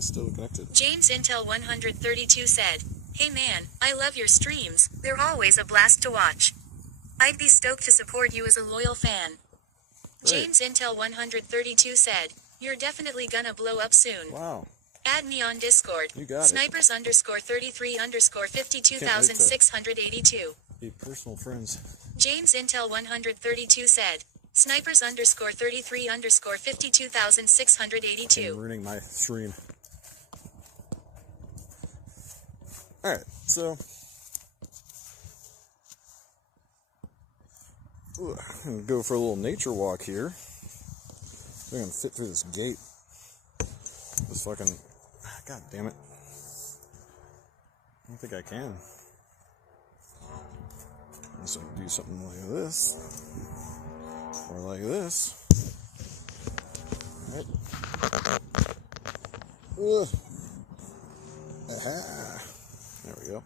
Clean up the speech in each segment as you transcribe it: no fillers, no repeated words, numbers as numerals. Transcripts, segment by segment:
it's still connected. James Intel 132 said, "Hey man, I love your streams, they're always a blast to watch. I'd be stoked to support you as a loyal fan." Great. James Intel 132 said, "You're definitely gonna blow up soon. Wow. Add me on Discord. You got Snipers _33 _52,682. Be personal friends. James Intel 132 said, Snipers _33 _52,682. And ruining my stream. Alright, so I'm gonna go for a little nature walk here. So I'm gonna fit through this gate. This fucking, god damn it. I don't think I can. I'm just gonna do something like this. Or like this. Alright. Aha. There we go.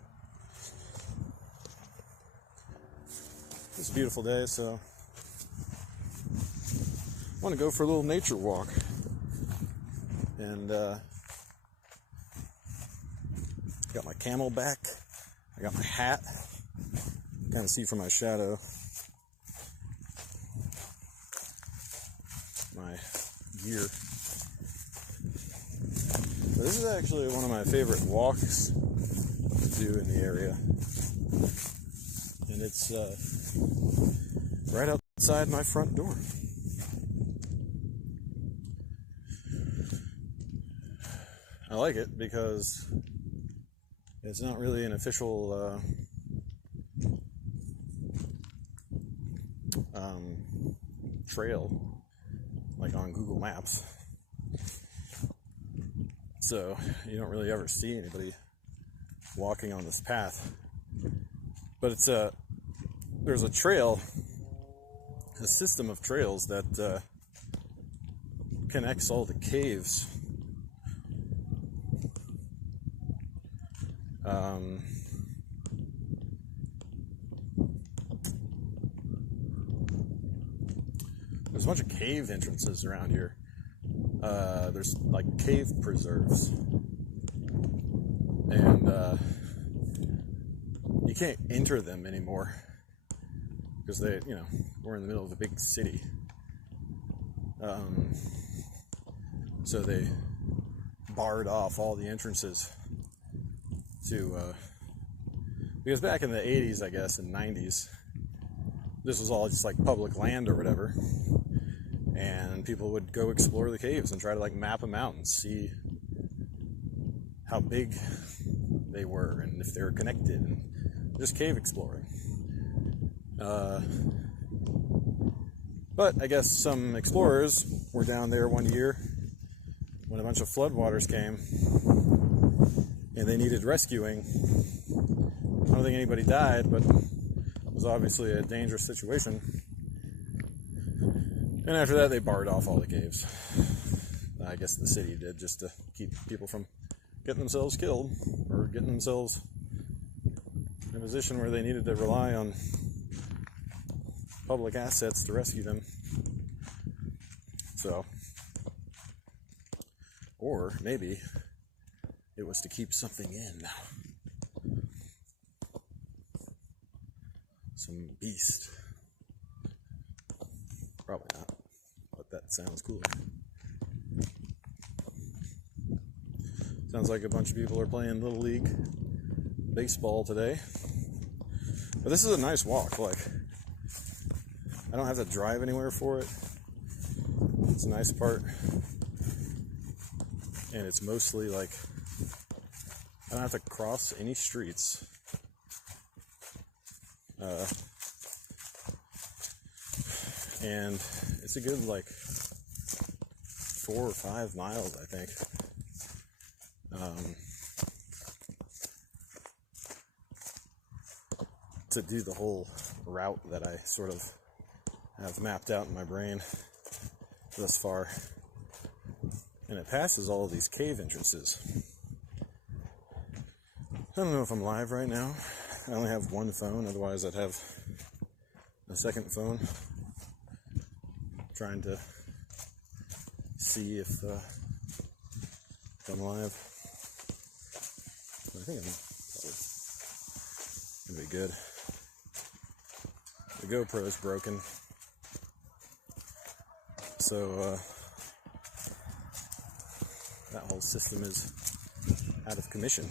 It's a beautiful day, so I want to go for a little nature walk. And got my Camelback. I got my hat. Kind of see from my shadow. My gear. But this is actually one of my favorite walks to do in the area. And it's right outside my front door. I like it because it's not really an official trail like on Google Maps. So you don't really ever see anybody walking on this path. But it's there's a trail, a system of trails that connects all the caves. There's a bunch of cave entrances around here. There's like cave preserves. And you can't enter them anymore because they, we're in the middle of a big city. So they barred off all the entrances to, because back in the 80s, I guess, and 90s, this was all just like public land or whatever. And people would go explore the caves and try to like map them out and see how big they were and if they were connected, and just cave exploring. But I guess some explorers were down there one year when a bunch of floodwaters came and they needed rescuing. I don't think anybody died, but it was obviously a dangerous situation. And after that, they barred off all the caves. I guess the city did, just to keep people from getting themselves killed or getting themselves in a position where they needed to rely on public assets to rescue them. So, or maybe it was to keep something in. Some beast. Probably not, but that sounds cool. Sounds like a bunch of people are playing Little League baseball today. But this is a nice walk. Like, I don't have to drive anywhere for it. It's a nice part. And it's mostly like, I don't have to cross any streets. And it's a good like 4 or 5 miles, I think. To do the whole route that I sort of have mapped out in my brain thus far. And it passes all of these cave entrances. I don't know if I'm live right now. I only have one phone, otherwise I'd have a second phone. Trying to see if Come live. I think I'm probably gonna be good. The GoPro is broken, so that whole system is out of commission.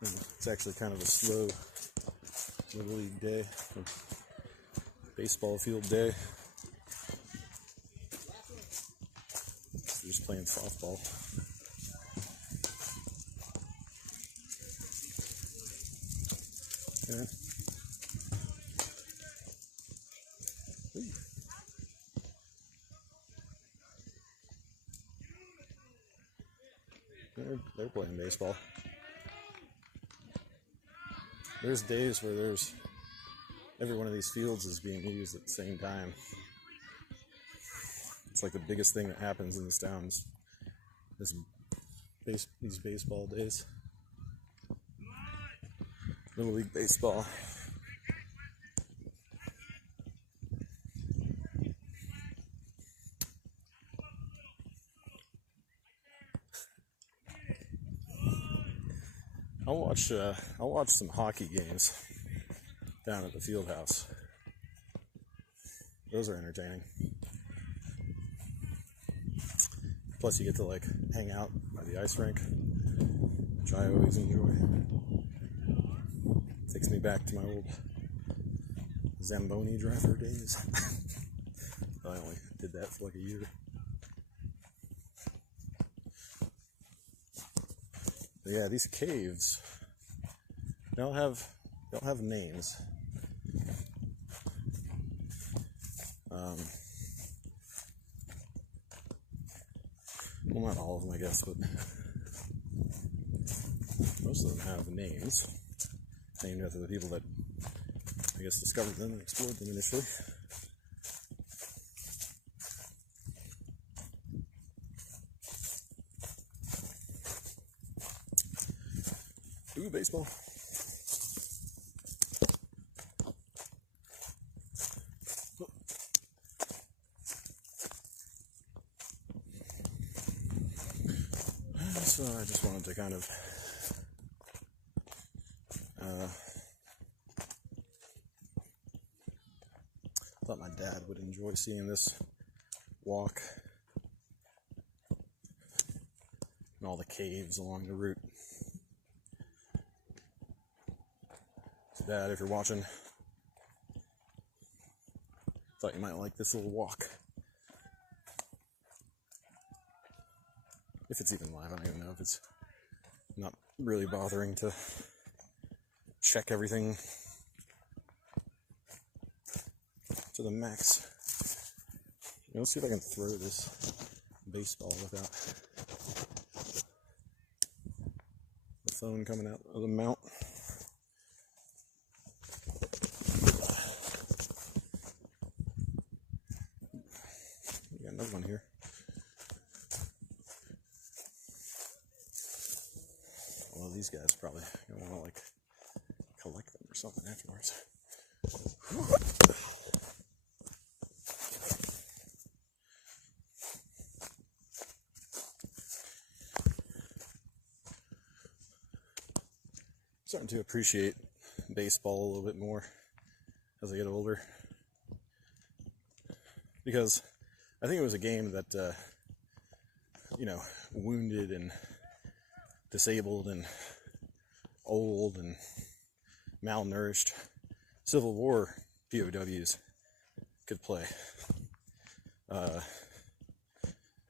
It's actually kind of a slow Little League day, baseball field day. We're just playing softball. Okay. They're playing baseball. There's days where every one of these fields is being used at the same time. It's like the biggest thing that happens in this town is these baseball days. Little League baseball. I'll watch some hockey games down at the field house. Those are entertaining. Plus, you get to like hang out by the ice rink, which I always enjoy. Takes me back to my old Zamboni drafter days. I only did that for like a year. But yeah, these caves don't have names. Well, not all of them, I guess, but most of them have names named after the people that, I guess, discovered them and explored them initially. Ooh, baseball. So I just wanted to kind of thought my dad would enjoy seeing this walk and all the caves along the route. So Dad, if you're watching, thought you might like this little walk. If it's even live, I don't even know if it's not really bothering to check everything to the max. Let's see if I can throw this baseball without the phone coming out of the mount. We got another one here. Well, these guys probably gonna want to like collect them or something afterwards. Starting to appreciate baseball a little bit more as I get older, because I think it was a game that wounded and disabled and old and malnourished Civil War POWs could play.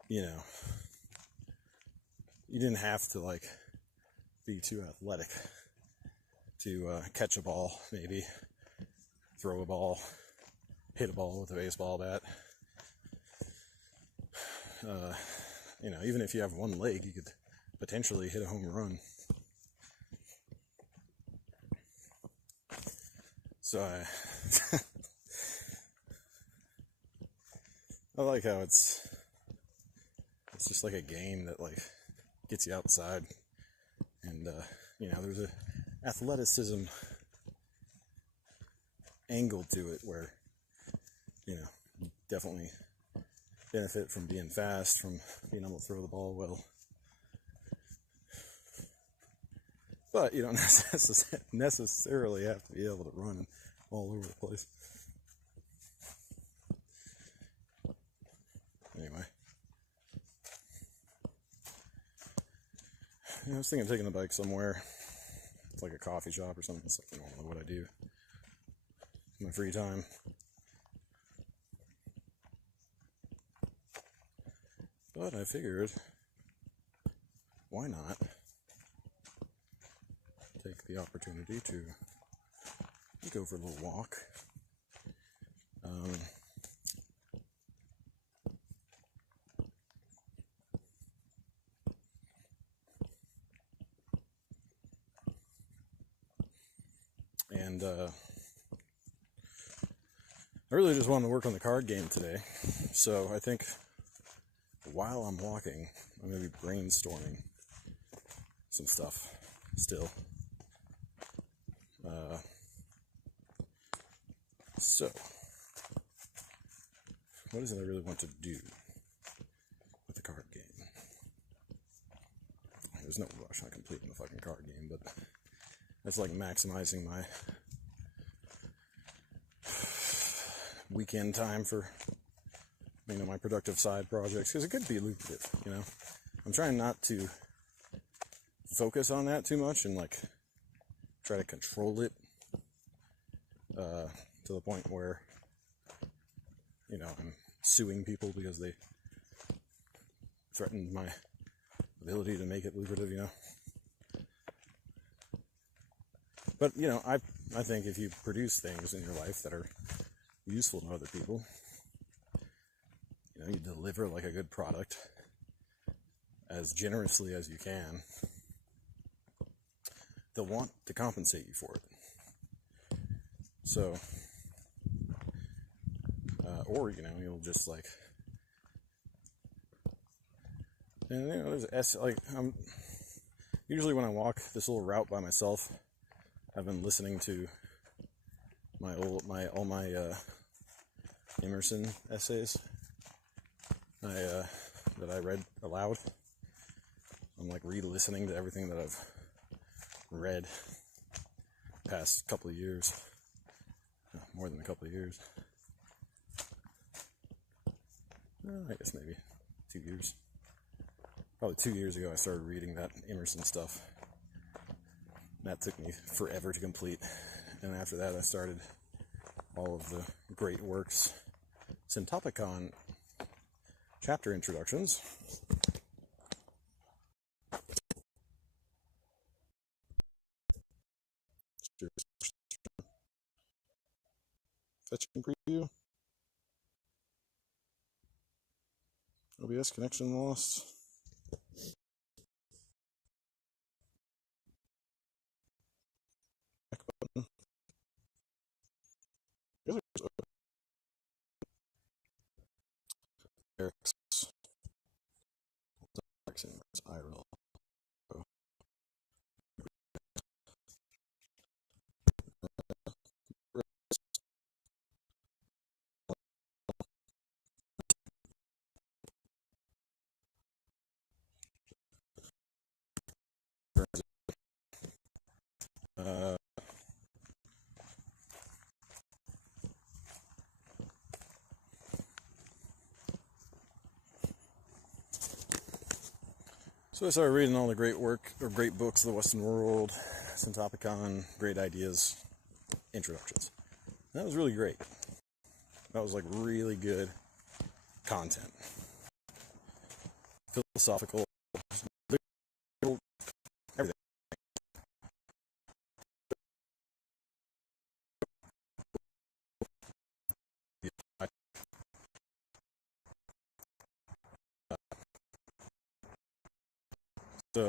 You didn't have to like be too athletic to catch a ball, maybe throw a ball, hit a ball with a baseball bat. Even if you have one leg, you could potentially hit a home run. So I like how it's just like a game that like gets you outside, and there's a athleticism angle to it where definitely benefit from being fast, from being able to throw the ball well. But you don't necessarily have to be able to run all over the place. Anyway. Yeah, I was thinking of taking the bike somewhere. It's like a coffee shop or something. It's like normally what I do in my free time. But I figured, why not take the opportunity to go for a little walk. And I really just wanted to work on the card game today. So I think while I'm walking, I'm going to be brainstorming some stuff still. So, what is it I really want to do with the card game? There's no rush on completing the fucking card game, but it's like maximizing my weekend time for, my productive side projects, because it could be lucrative, I'm trying not to focus on that too much and like try to control it to the point where I'm suing people because they threatened my ability to make it lucrative, But I think if you produce things in your life that are useful to other people, you deliver like a good product as generously as you can, they'll want to compensate you for it. So, or you'll just like, and there's usually when I walk this little route by myself, I've been listening to all my Emerson essays that I read aloud. I'm like re-listening to everything that I've read past couple of years, more than a couple of years. I guess maybe 2 years. Probably 2 years ago I started reading that Emerson stuff. That took me forever to complete. And after that I started all of the great works, Syntopicon chapter introductions. Fetching preview. OBS connection lost. Back button. Eric's IRL. So I started reading all the great books of the Western world, Syntopicon, great ideas, introductions. And that was really great. That was like really good content. Philosophical, everything. So,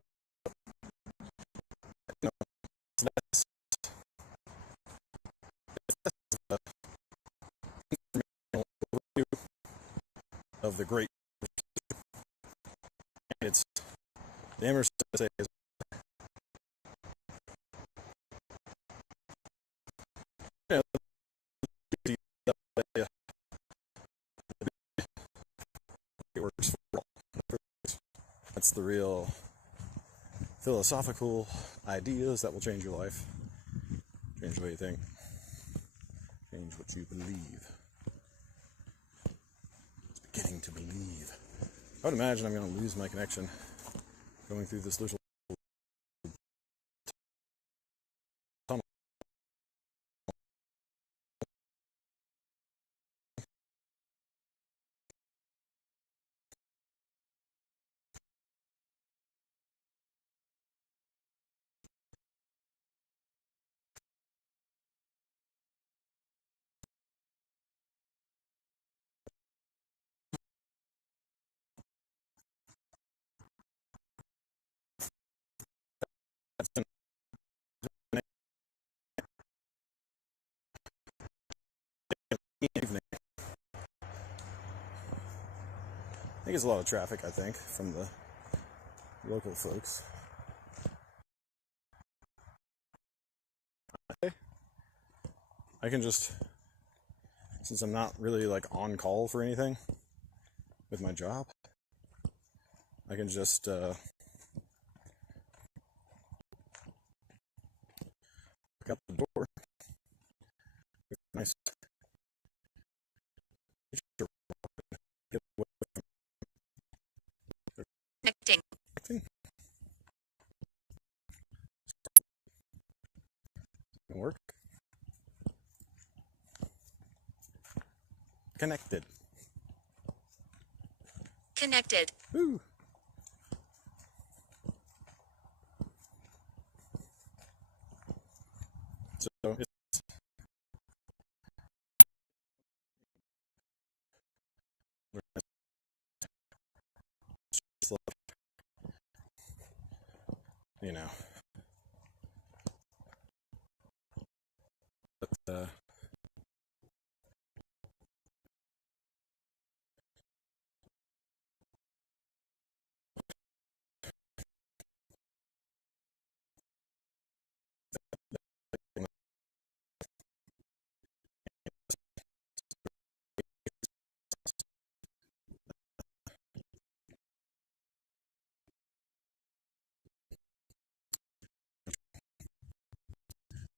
of the great, it's the Emerson essays. That's the real philosophical ideas that will change your life. Change the way you think. Change what you believe. It's beginning to believe. I would imagine I'm going to lose my connection going through this little tunnel. That's an evening. I think it's a lot of traffic, I think, from the local folks. I can just, since I'm not really like on call for anything with my job, I can just pick up the door with nice get away Connecting. from work. Connected. Connected. Woo! So it's you know, but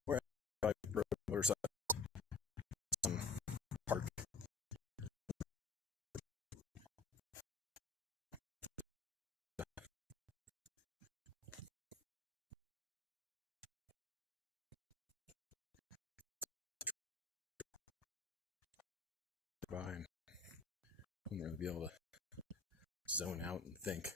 where I rode motorcycle some park. Behind. I'm going to be able to zone out and think.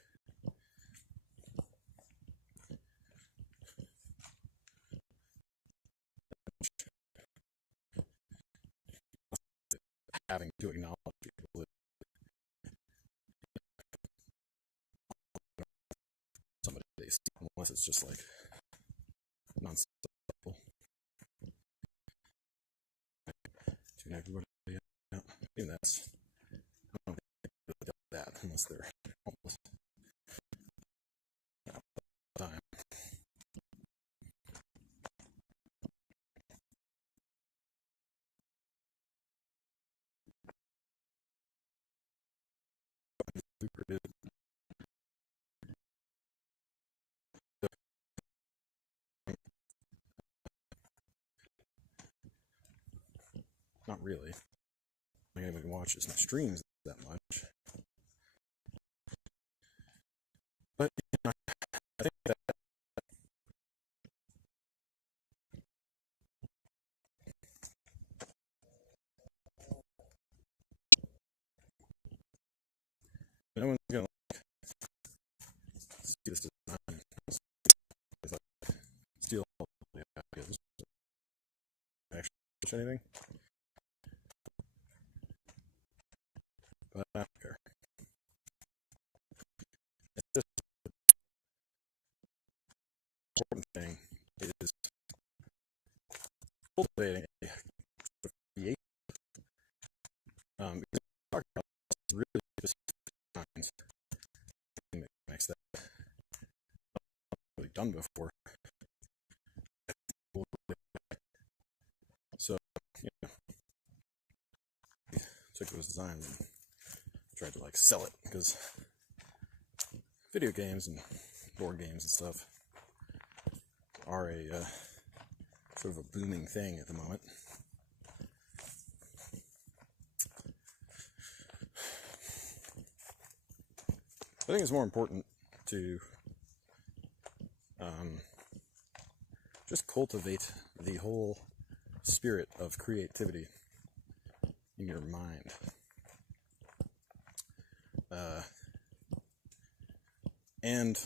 Having to acknowledge people that somebody they see, unless it's just like non-stop. Tune everybody out. Even that's, I don't think they really get that unless they're homeless. Time. Not really. I think anybody watches my streams that much. But you know, I think that no one's gonna see this design. It's like steal all the ideas. Actually, anything. But I don't care. It's just the important thing is cultivating a creative. Really specific kinds of mix that I've really done before. So, you know, took those designs and tried to like sell it because video games and board games and stuff are a sort of a booming thing at the moment. I think it's more important to just cultivate the whole spirit of creativity in your mind. And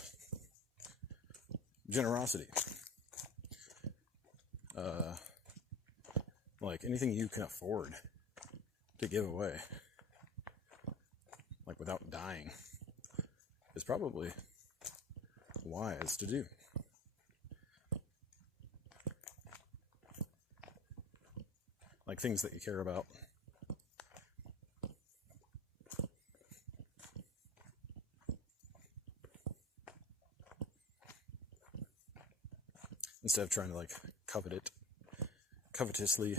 generosity. Like anything you can afford to give away, like without dying, is probably wise to do. Like things that you care about. Instead of trying to like covetously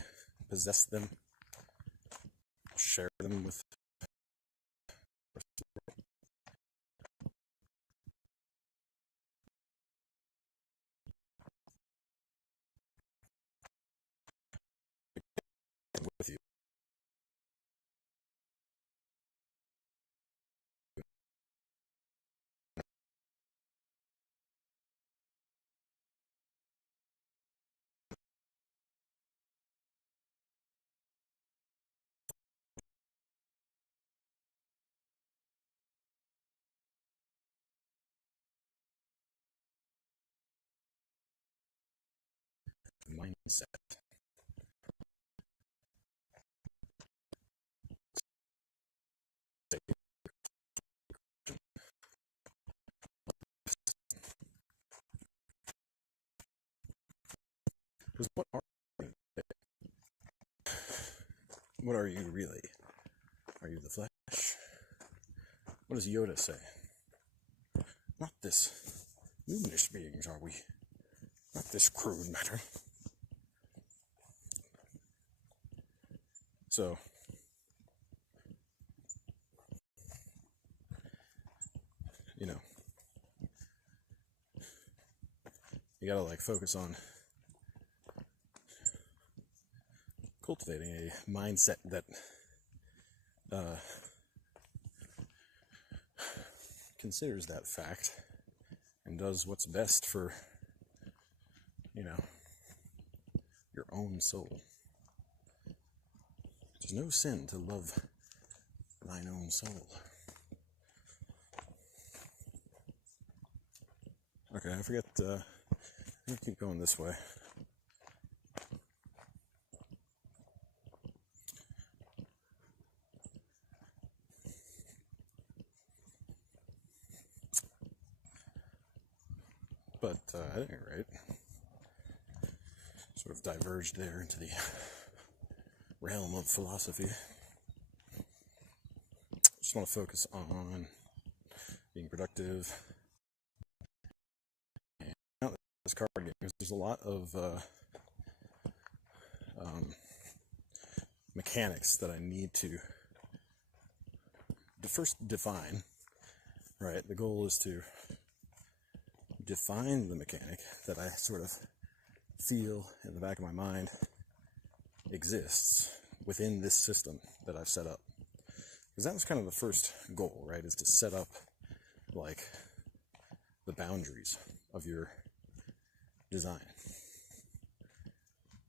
possess them, share them with you. Mindset. What are you really? Are you the flesh? What does Yoda say? Not this luminish beings are we, not this crude matter. So, you know, you gotta like focus on cultivating a mindset that considers that fact and does what's best for, you know, your own soul. It is no sin to love thine own soul. Okay, I forget, I'm gonna keep going this way. But at any rate, sort of diverged there into the realm of philosophy. Just want to focus on being productive. And now this card game, because there's a lot of mechanics that I need to first define. Right, the goal is to define the mechanic that I sort of feel in the back of my mind exists within this system that I've set up. Because that was kind of the first goal, right, is to set up like the boundaries of your design.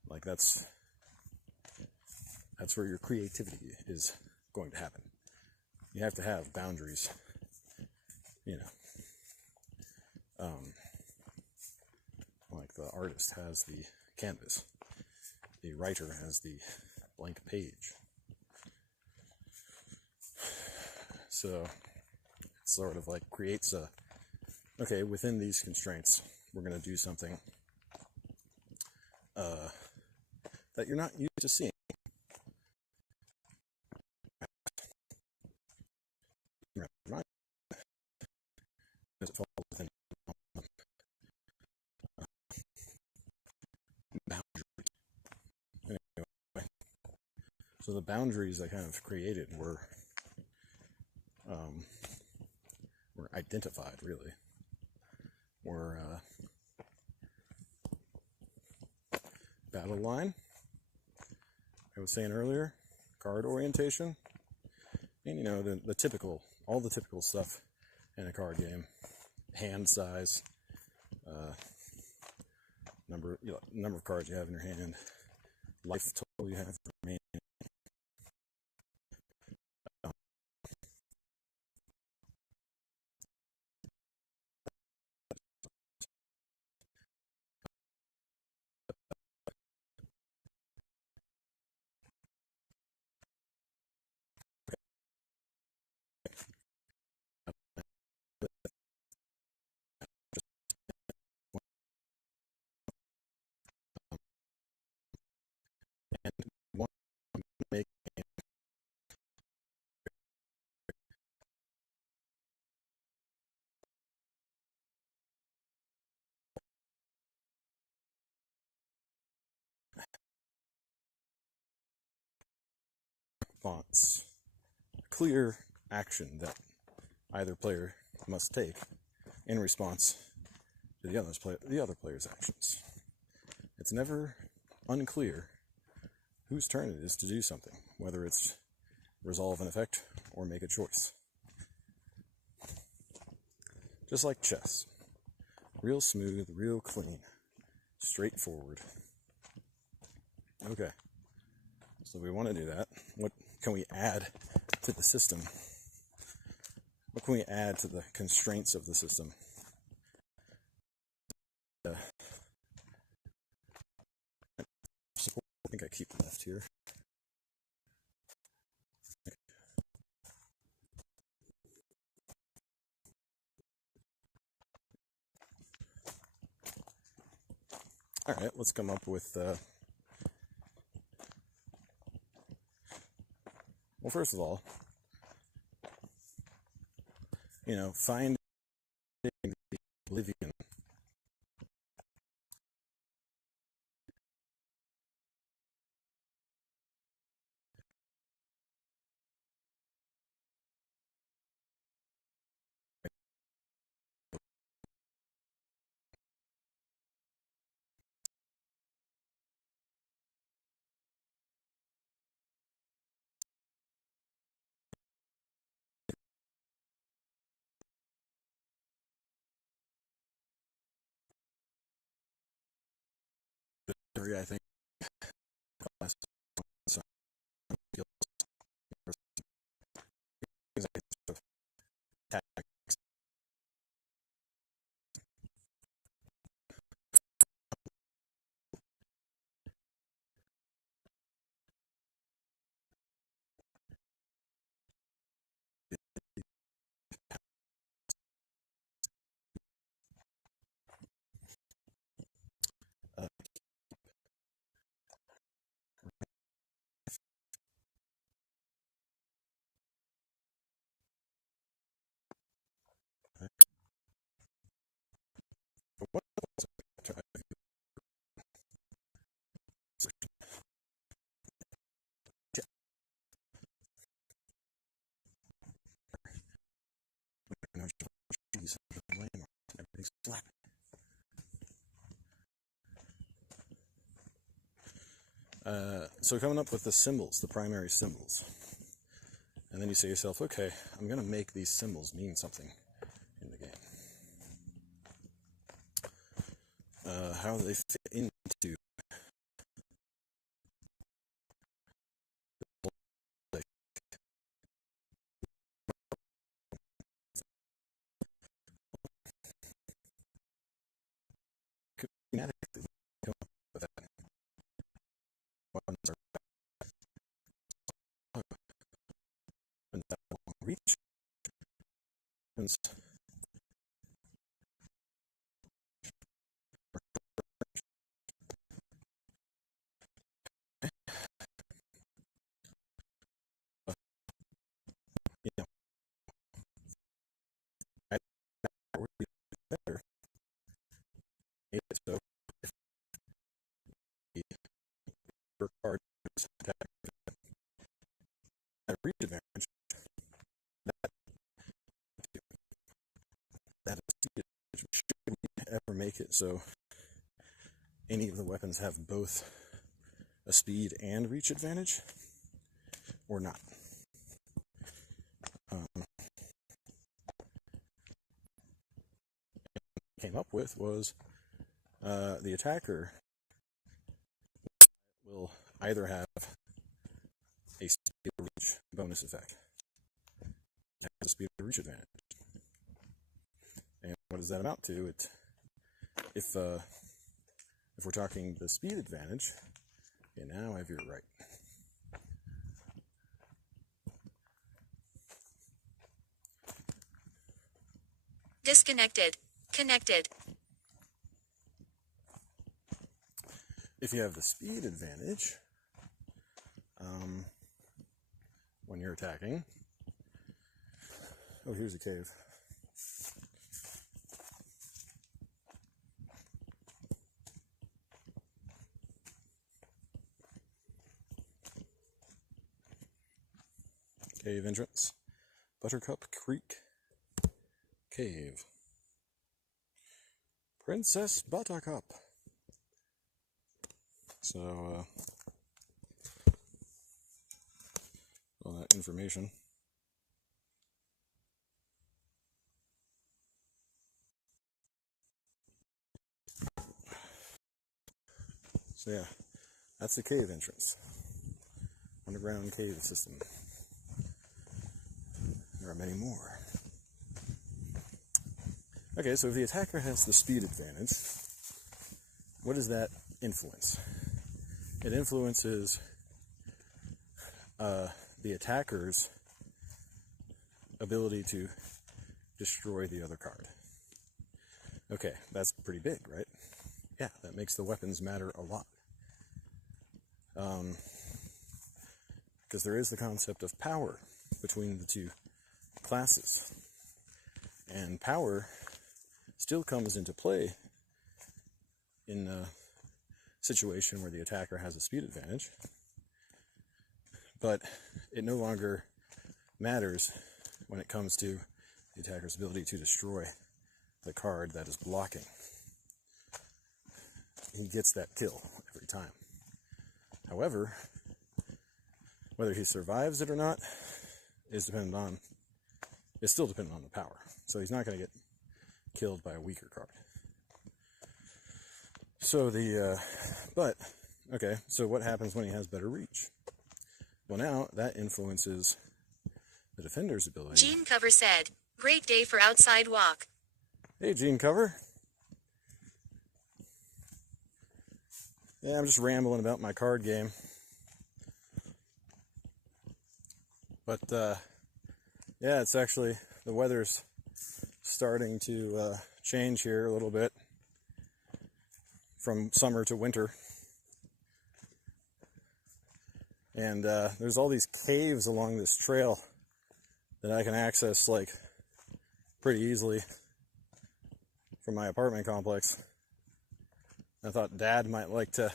Like that's where your creativity is going to happen. You have to have boundaries, you know. Like the artist has the canvas, the writer has the blank page. So it sort of like creates a, okay, within these constraints, we're going to do something that you're not used to seeing. Because it falls within boundaries. Anyway, so the boundaries I kind of created were or identified really, were battle line, I was saying earlier, card orientation, and you know, the typical, all the typical stuff in a card game. Hand size, number of cards you have in your hand, life total you have remaining. And one make fonts, clear action that either player must take in response to the other player's actions. It's never unclear whose turn it is to do something, whether it's resolve an effect or make a choice. Just like chess. Real smooth, real clean, straightforward. Okay, so we want to do that. What can we add to the system? What can we add to the constraints of the system? I think I keep left here. All right, let's come up with, well, first of all, you know, finding the oblivion. I think everything's flat. So coming up with the symbols, the primary symbols. And then you say to yourself, okay, I'm going to make these symbols mean something in the game. How do they fit into schematically? Come up with that. Ones are reach. You know, better. So if the card is at reach advantage, that make it so any of the weapons have both a speed and reach advantage, or not. Came up with was the attacker will either have a speed or reach bonus effect, has a speed or reach advantage. And what does that amount to? If we're talking the speed advantage, okay, now I have your right. Disconnected. Connected. If you have the speed advantage, when you're attacking, oh, here's a cave. Cave entrance, Buttercup Creek Cave. Princess Buttercup. So, all that information. So yeah, that's the cave entrance. Underground cave system. There are many more. Okay, so if the attacker has the speed advantage, what does that influence? It influences the attacker's ability to destroy the other card. Okay, that's pretty big, right? Yeah, that makes the weapons matter a lot. Because there is the concept of power between the two classes. And power still comes into play in a situation where the attacker has a speed advantage, but it no longer matters when it comes to the attacker's ability to destroy the card that is blocking. He gets that kill every time. However, whether he survives it or not is still dependent on the power. So he's not going to get killed by a weaker card. So so what happens when he has better reach? Well, now that influences the defender's ability. Gene Cover said, "Great day for outside walk." Hey, Gene Cover. Yeah, I'm just rambling about my card game. But, yeah, it's actually, the weather's starting to change here a little bit from summer to winter. And there's all these caves along this trail that I can access, like, pretty easily from my apartment complex. I thought Dad might like to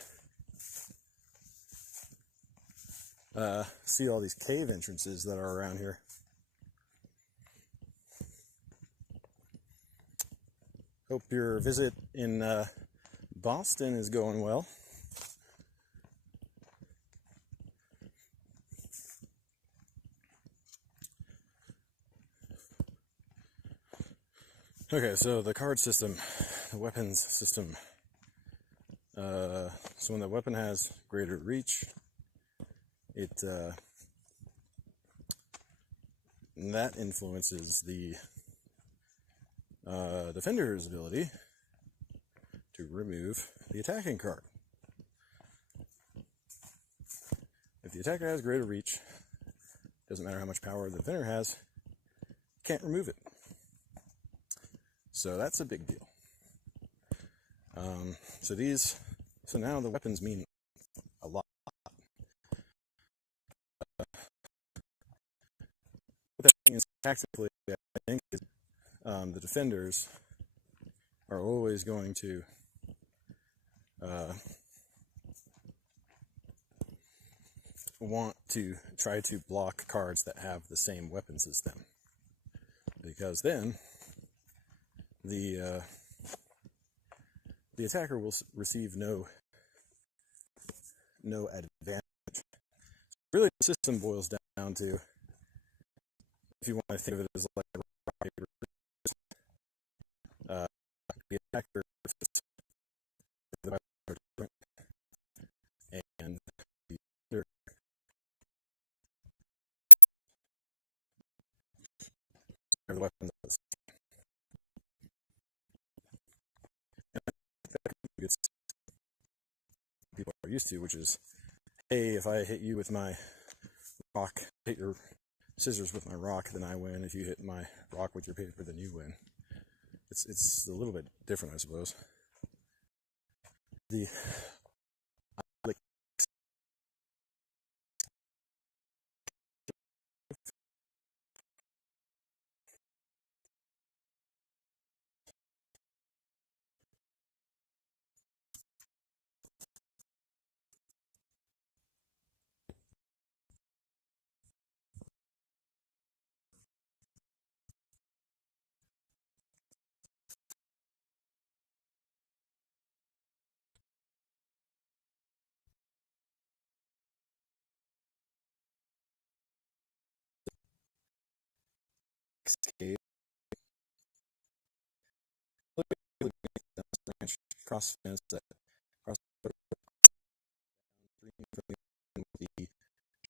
see all these cave entrances that are around here. Hope your visit in Boston is going well. Okay, so the card system, the weapons system. So when the weapon has greater reach, that influences the defender's ability to remove the attacking card. If the attacker has greater reach, doesn't matter how much power the defender has, can't remove it. So that's a big deal. So now the weapons mean a lot. What that means tactically, I think, is the defenders are always going to want to try to block cards that have the same weapons as them, because then the the attacker will receive no advantage. Really, the system boils down to, if you want to think of it as like a rock, paper, the attacker sits the and the weapons. It's people are used to, which is, hey, if I hit you with my rock, hit your scissors with my rock, then I win. If you hit my rock with your paper, then you win. It's a little bit different, I suppose. The cave cross fence that cross the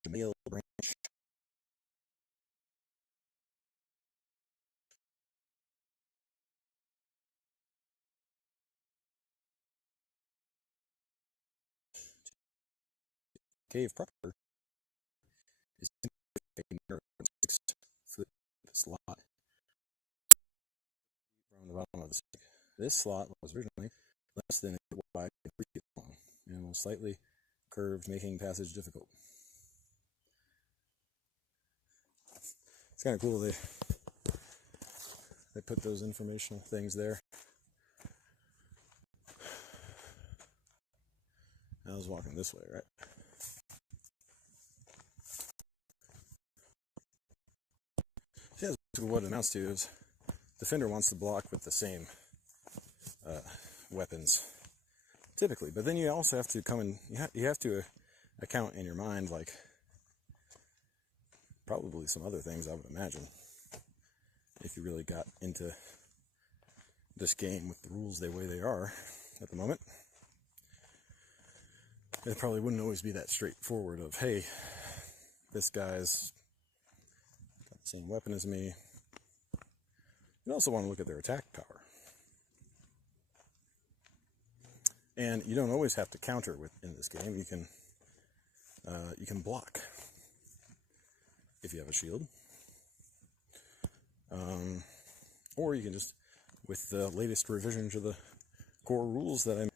Jamil branch. Cave proper is a 6-foot slot from the bottom of the stick. This slot was originally less than a foot wide and 3 feet long, and was slightly curved, making passage difficult. It's kind of cool they put those informational things there. I was walking this way, right? Yeah, basically what it amounts to is the defender wants to block with the same weapons, typically. But then you also have to come in, you have to account in your mind, like, probably some other things, I would imagine, if you really got into this game with the rules the way they are at the moment. It probably wouldn't always be that straightforward of, hey, this guy's got the same weapon as me. You also want to look at their attack power. And you don't always have to counter in this game. You can block if you have a shield. Or you can just, with the latest revision to the core rules that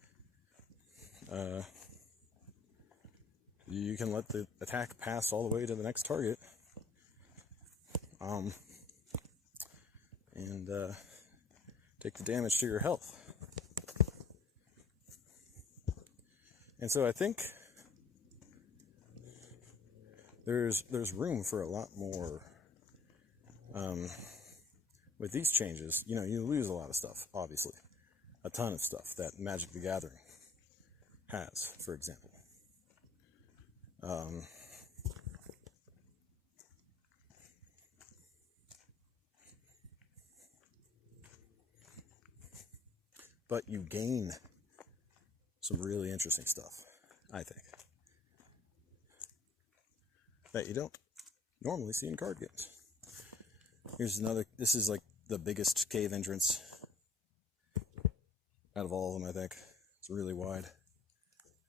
you can let the attack pass all the way to the next target. And take the damage to your health. And so I think there's room for a lot more with these changes. You know, you lose a lot of stuff, obviously. A ton of stuff that Magic the Gathering has, for example. But you gain some really interesting stuff, I think, that you don't normally see in card games. Here's another, this is like the biggest cave entrance out of all of them, I think. It's really wide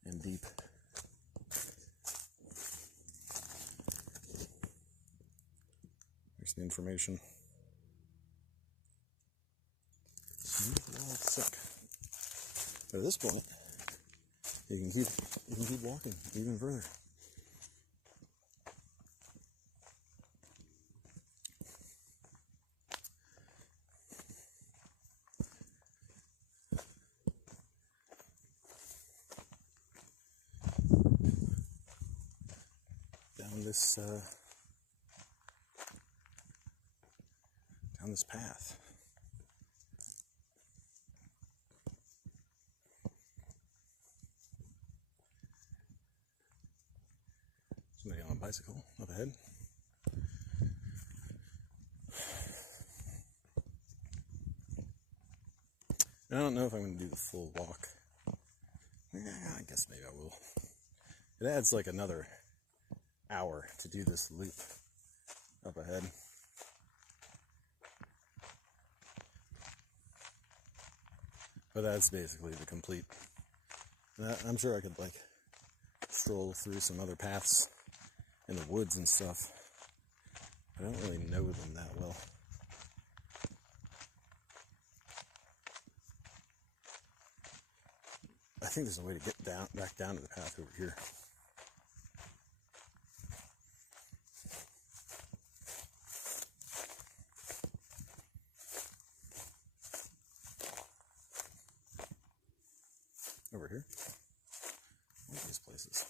and deep. Here's the information. Sick. But at this point, you can keep walking even further. Down this path. Somebody on a bicycle up ahead. And I don't know if I'm going to do the full walk. I guess maybe I will. It adds like another hour to do this loop up ahead. But that's basically the complete. I'm sure I could like stroll through some other paths in the woods and stuff. I don't really know them that well. I think there's a way to get back down to the path over here. Over here. One of these places.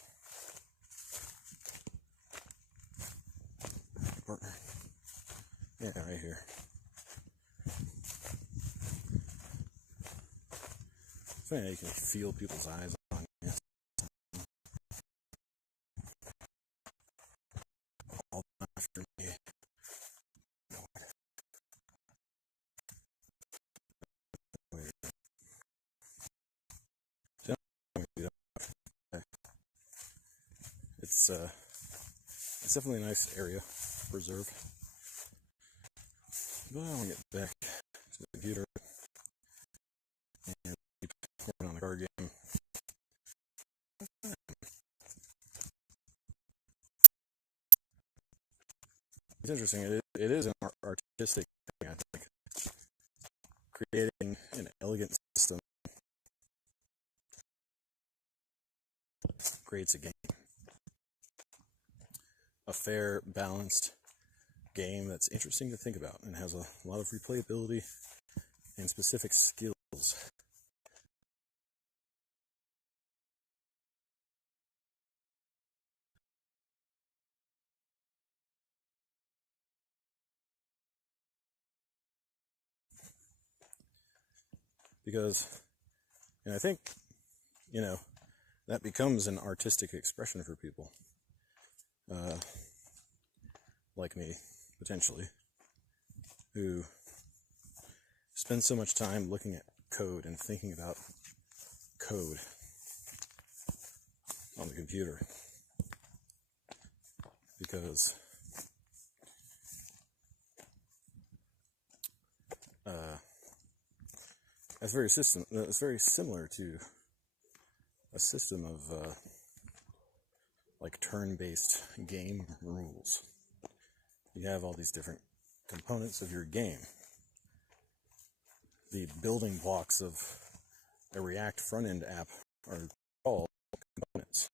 Partner. Yeah, right here. So yeah, you can feel people's eyes on you. All after me. It's definitely a nice area, preserve. But I want to get back to the computer and keep working on the card game. It's interesting. It is an artistic thing, I think. Creating an elegant system creates a game. A fair, balanced game that's interesting to think about and has a lot of replayability and specific skills. Because, and I think, that becomes an artistic expression for people. Like me, potentially, who spend so much time looking at code and thinking about code on the computer. Because that's very similar to a system of like turn-based game rules. You have all these different components of your game. The building blocks of a React front-end app are all components.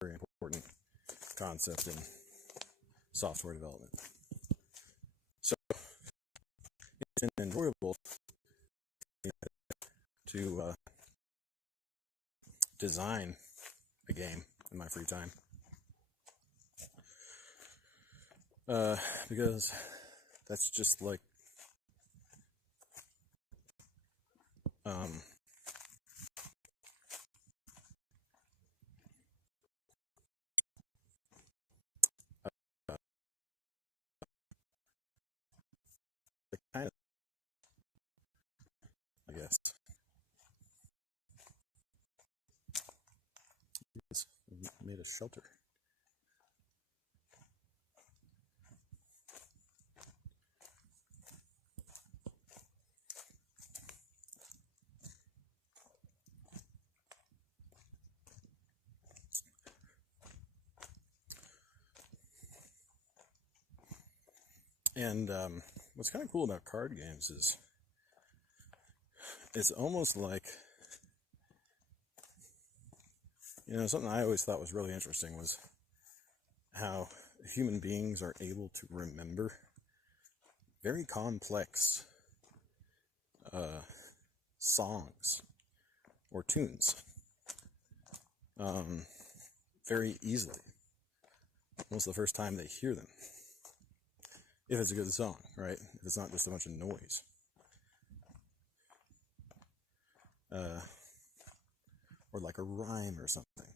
Very important concept in software development. So it's been enjoyable to design a game in my free time. Because that's just like kind of, I guess. Made a shelter. And what's kind of cool about card games is it's almost like, something I always thought was really interesting was how human beings are able to remember very complex songs or tunes very easily. most of the first time they hear them. If it's a good song, right? If it's not just a bunch of noise. Or like a rhyme or something.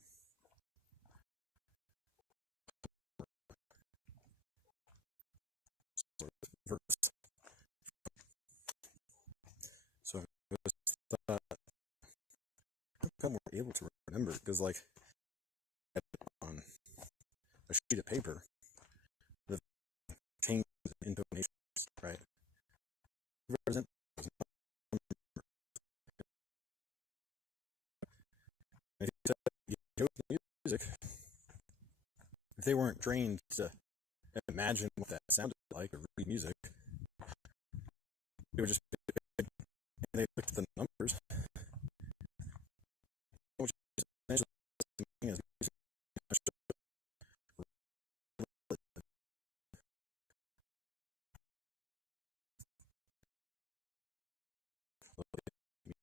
Sort of verse. So I just thought, how come we're able to remember? Because like on a sheet of paper, the changes in intonations, right? Represent those numbers. If you said you chose the music, if they weren't trained to imagine what that sounded like or read music, it would just be, they looked at the numbers, which is essentially the same thing as music.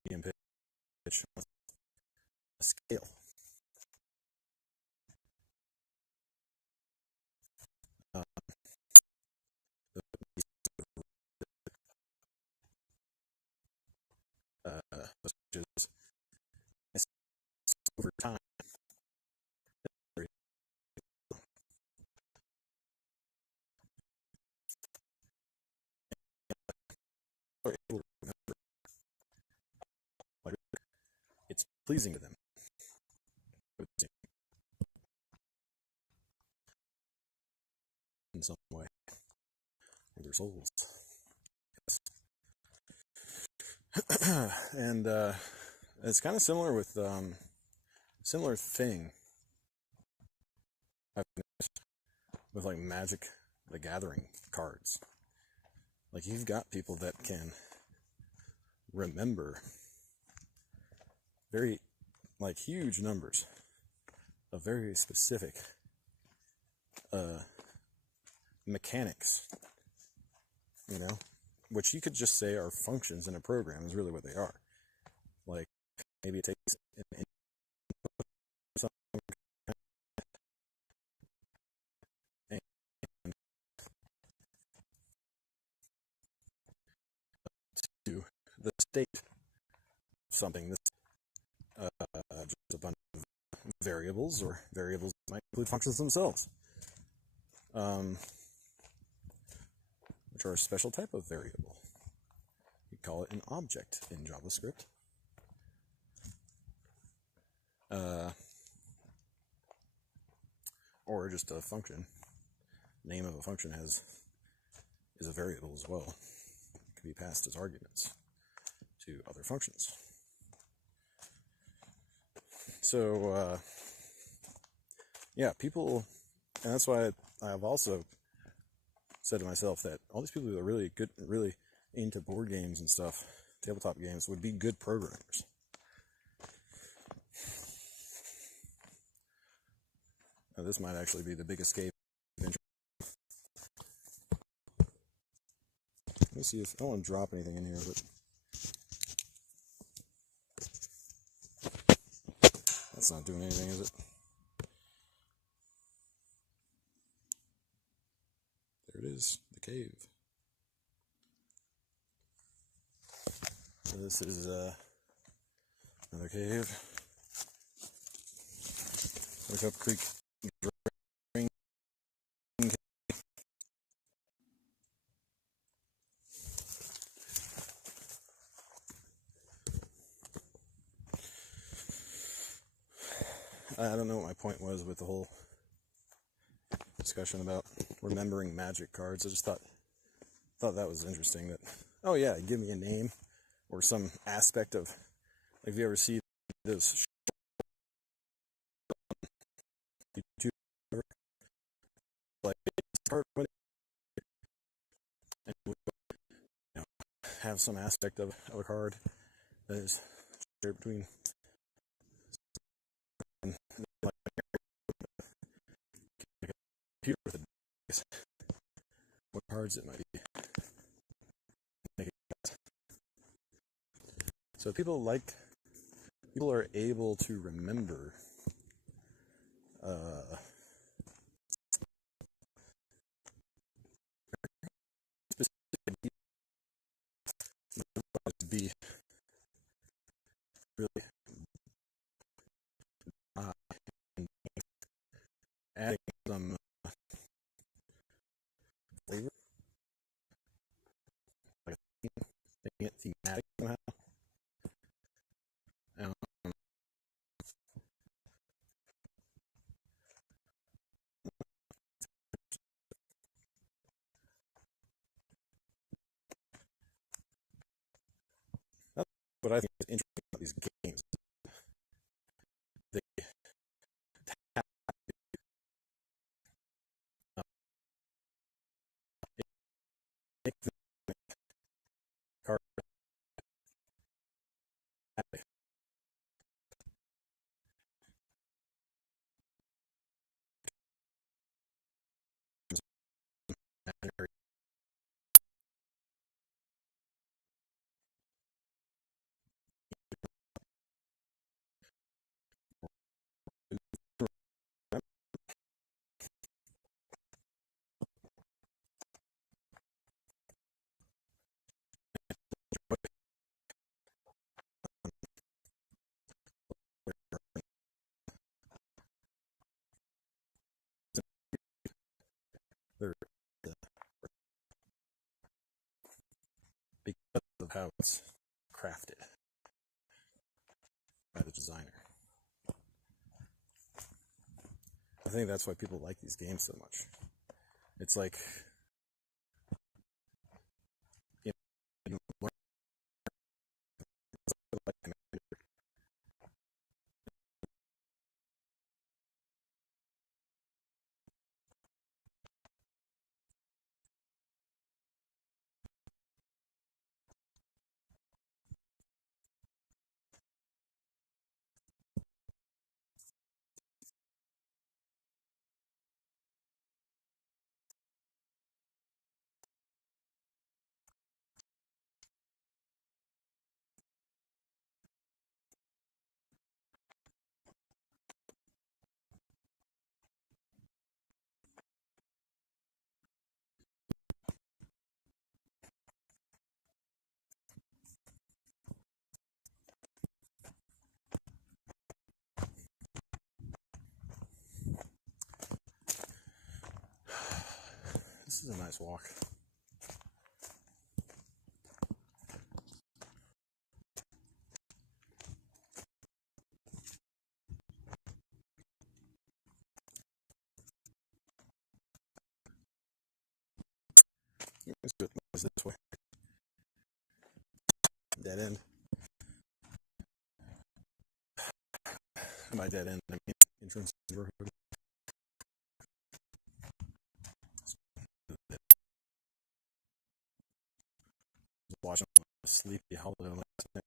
Medium pitch, a scale. Which is over time. Like, it's pleasing to them in some way, or their souls. Yes. And it's kind of similar with similar thing I've noticed with like Magic the Gathering cards. Like you've got people that can remember very like huge numbers of very specific mechanics, you know, which you could just say are functions in a program is really what they are. Like maybe it takes an to the state of something. This just a bunch of variables, or variables might include functions themselves, which are a special type of variable. We call it an object in JavaScript. Or just a function. Name of a function is a variable as well. It can be passed as arguments to other functions. So, yeah, people, and that's why I've also said to myself that all these people who are really good, really into board games and stuff, tabletop games, would be good programmers. Now, this might actually be the biggest cave. Let me see if I don't want to drop anything in here, but that's not doing anything, is it? There it is, the cave. So this is another cave. Lookup Creek. I don't know what my point was with the whole discussion about remembering magic cards. I just thought that was interesting. That, oh yeah, give me a name or some aspect of, like, if you ever see those YouTube, like, and you know, have some aspect of a card that is shared between like a computer with a, what cards it might be. So people are able to remember thematic somehow. Um, that's what I think is interesting about these games. They have to make the card imaginary. Because of how it's crafted by the designer. I think that's why people like these games so much. It's like, you know, like this is a nice walk. Let's do it this way. Dead end. By dead end, I mean entrance neighborhood. Watching Sleepy Hollow last night.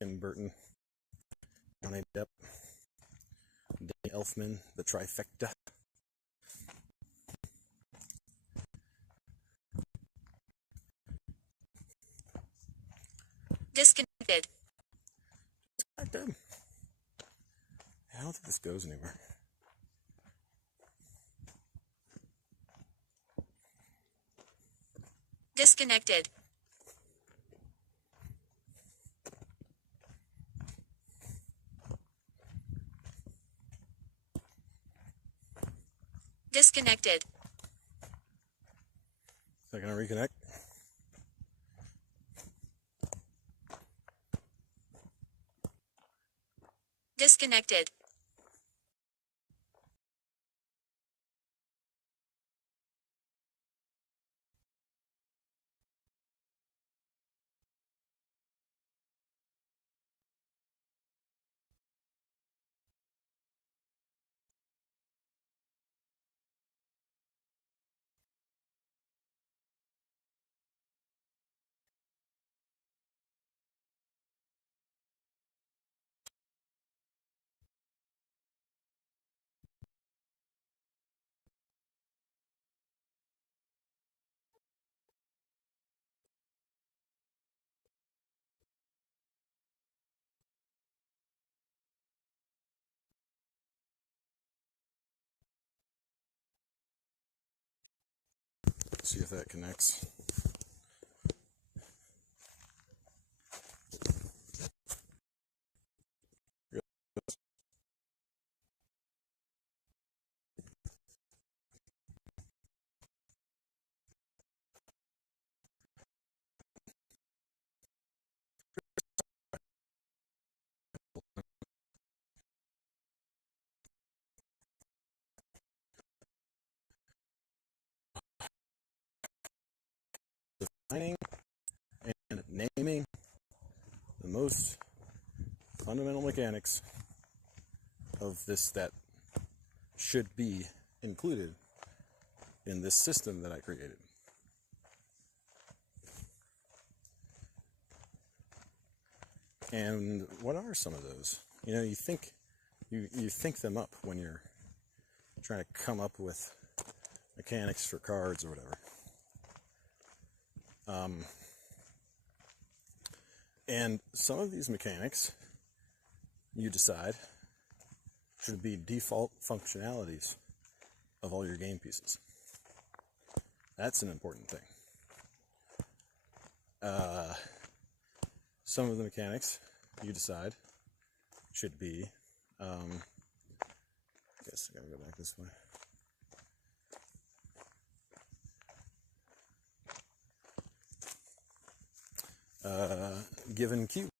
Tim Burton, Johnny Depp, Danny Elfman, the trifecta. Disconnected. Disconnected. I don't think this goes anywhere. Disconnected. Disconnected. Is that gonna reconnect? Disconnected. See if that connects. designing and naming the most fundamental mechanics of this that should be included in this system that I created. And what are some of those? You know, you think them up when you're trying to come up with mechanics for cards or whatever. And some of these mechanics, you decide, should be default functionalities of all your game pieces. That's an important thing. Some of the mechanics, you decide, should be, I guess I gotta go back this way. Given keyword.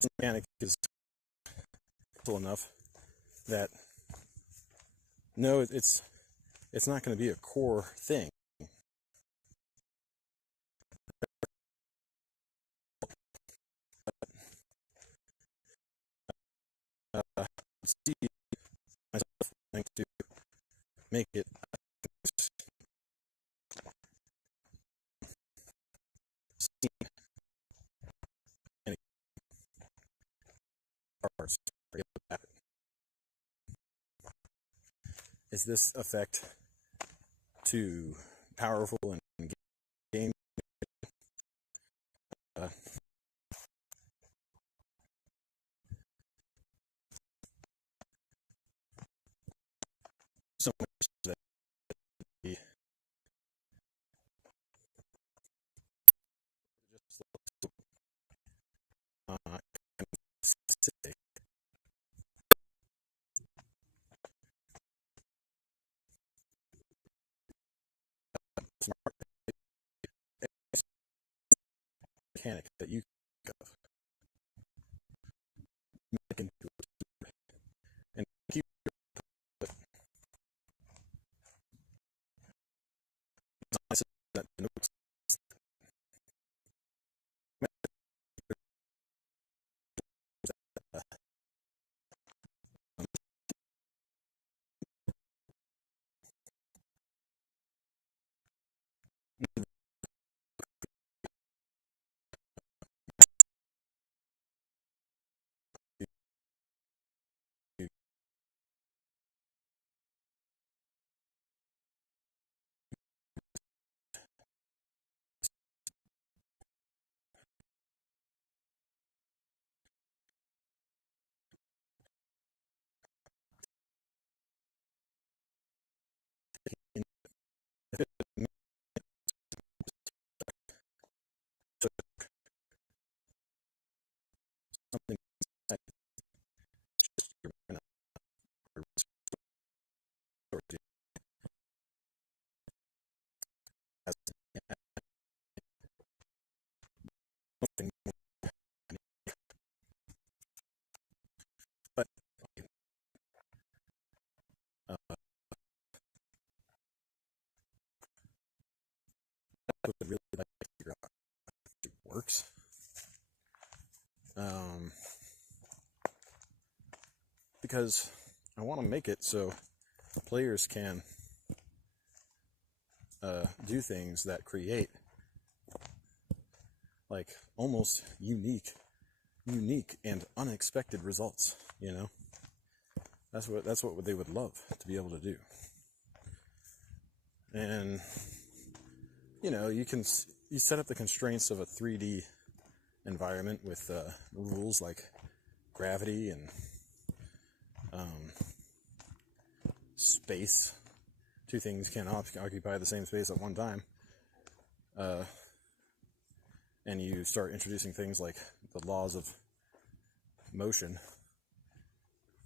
This mechanic is simple enough that no, it's not going to be a core thing. See myself wanting to make it cards. Is this effect too powerful in game? So much that just specific. Smart mechanic that you make into a and keep that notes something just your mana or as something but I would really like to figure out how it works. Because I want to make it so players can do things that create like almost unique and unexpected results. You know, that's what they would love to be able to do. And you know, you set up the constraints of a 3D environment with rules like gravity and space. Two things can't occupy the same space at one time. And you start introducing things like the laws of motion,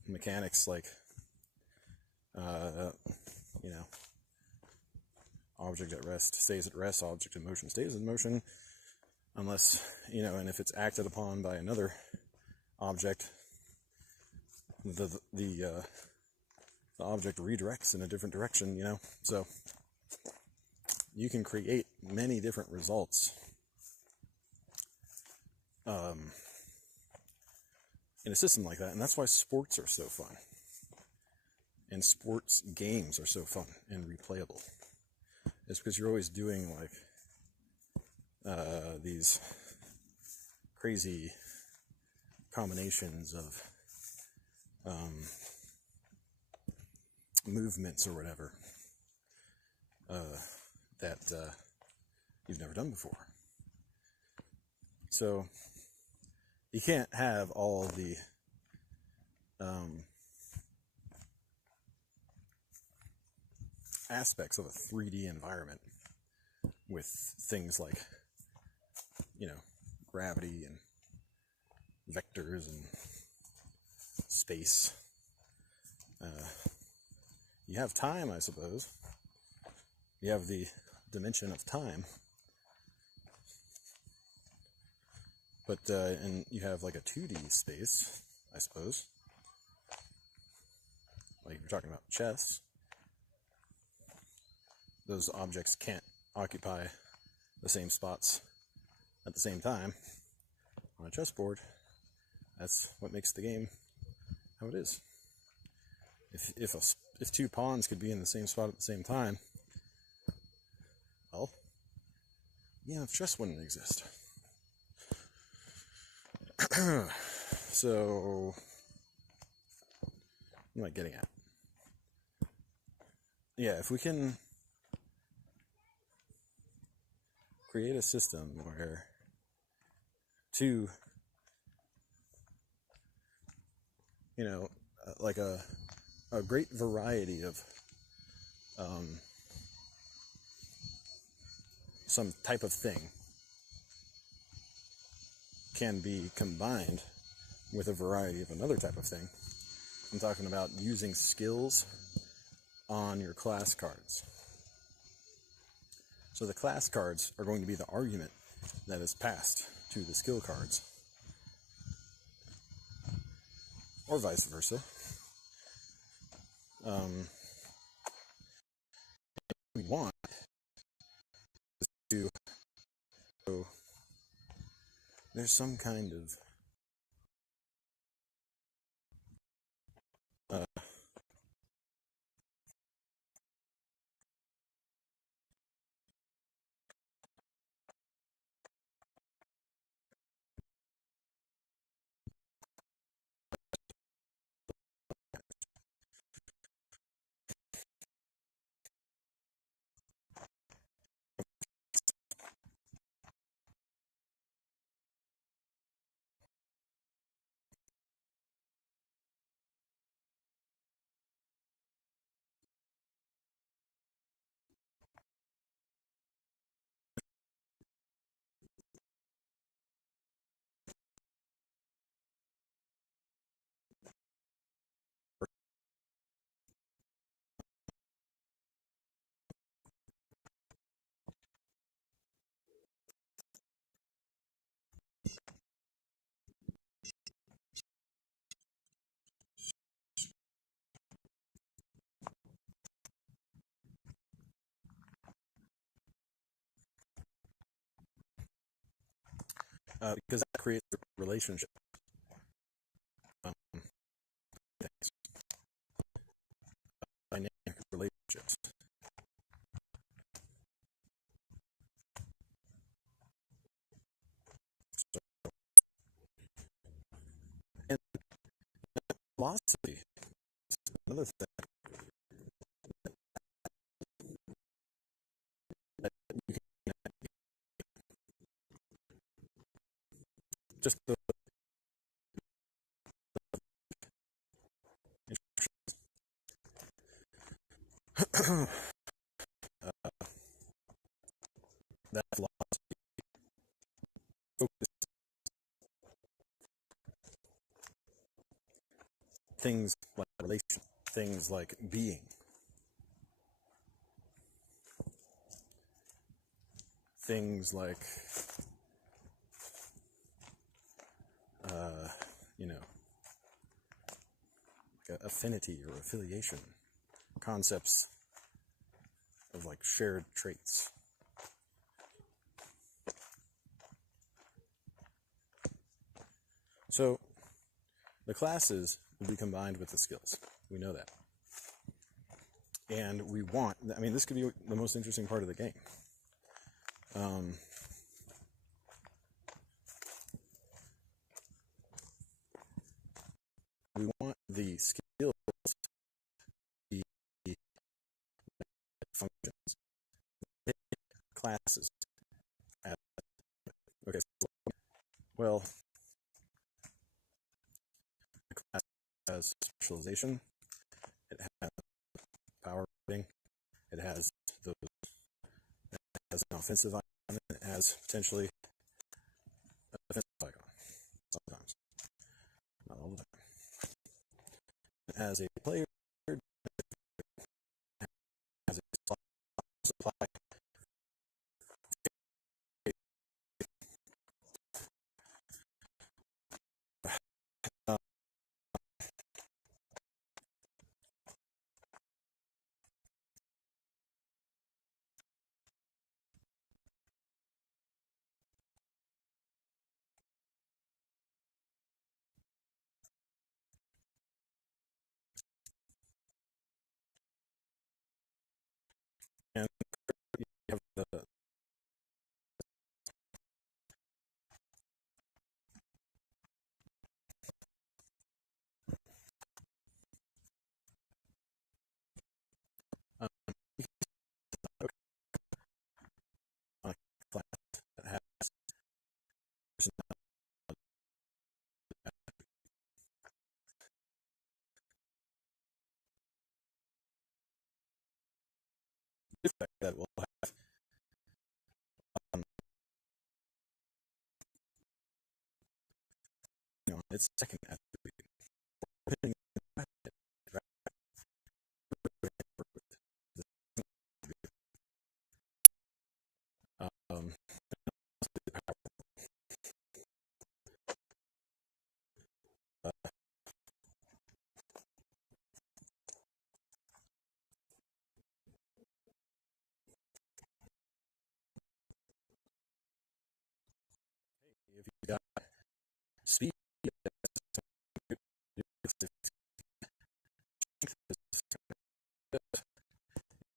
mechanics like, you know, object at rest stays at rest, object in motion stays in motion, unless, you know, and if it's acted upon by another object, the object redirects in a different direction, you know? So you can create many different results in a system like that, and that's why sports are so fun. And sports games are so fun and replayable. It's because you're always doing like these crazy combinations of movements or whatever that you've never done before. So you can't have all the aspects of a 3D environment with things like, you know, gravity and vectors and space. You have time, I suppose. You have the dimension of time. But, and you have like a 2D space, I suppose. Like you're talking about chess. Those objects can't occupy the same spots at the same time on a chessboard. That's what makes the game how it is. If two pawns could be in the same spot at the same time, well, the game of chess wouldn't exist. So, what am I getting at? Yeah, if we can create a system where two, you know, like a great variety of some type of thing can be combined with a variety of another type of thing. I'm talking about using skills on your class cards. So the class cards are going to be the argument that is passed to the skill cards, or vice versa. We want to, so there's some kind of because that creates a relationship. Dynamic relationships. So, and philosophy is another thing that you can just the that philosophy focuses things like relation, things like being, things like you know, affinity or affiliation, concepts of like shared traits. So the classes will be combined with the skills. We know that. And we want, I mean, this could be the most interesting part of the game. We want the skills to be functions, classes. Okay, so, well, the class has specialization, it has power rating, it has those, it has an offensive icon, it has potentially an offensive icon, sometimes, not all the time. It has a player, it has a supply. And you have the class that has effect that will have its second attribute. Depending on it, right? Um, if you got speed,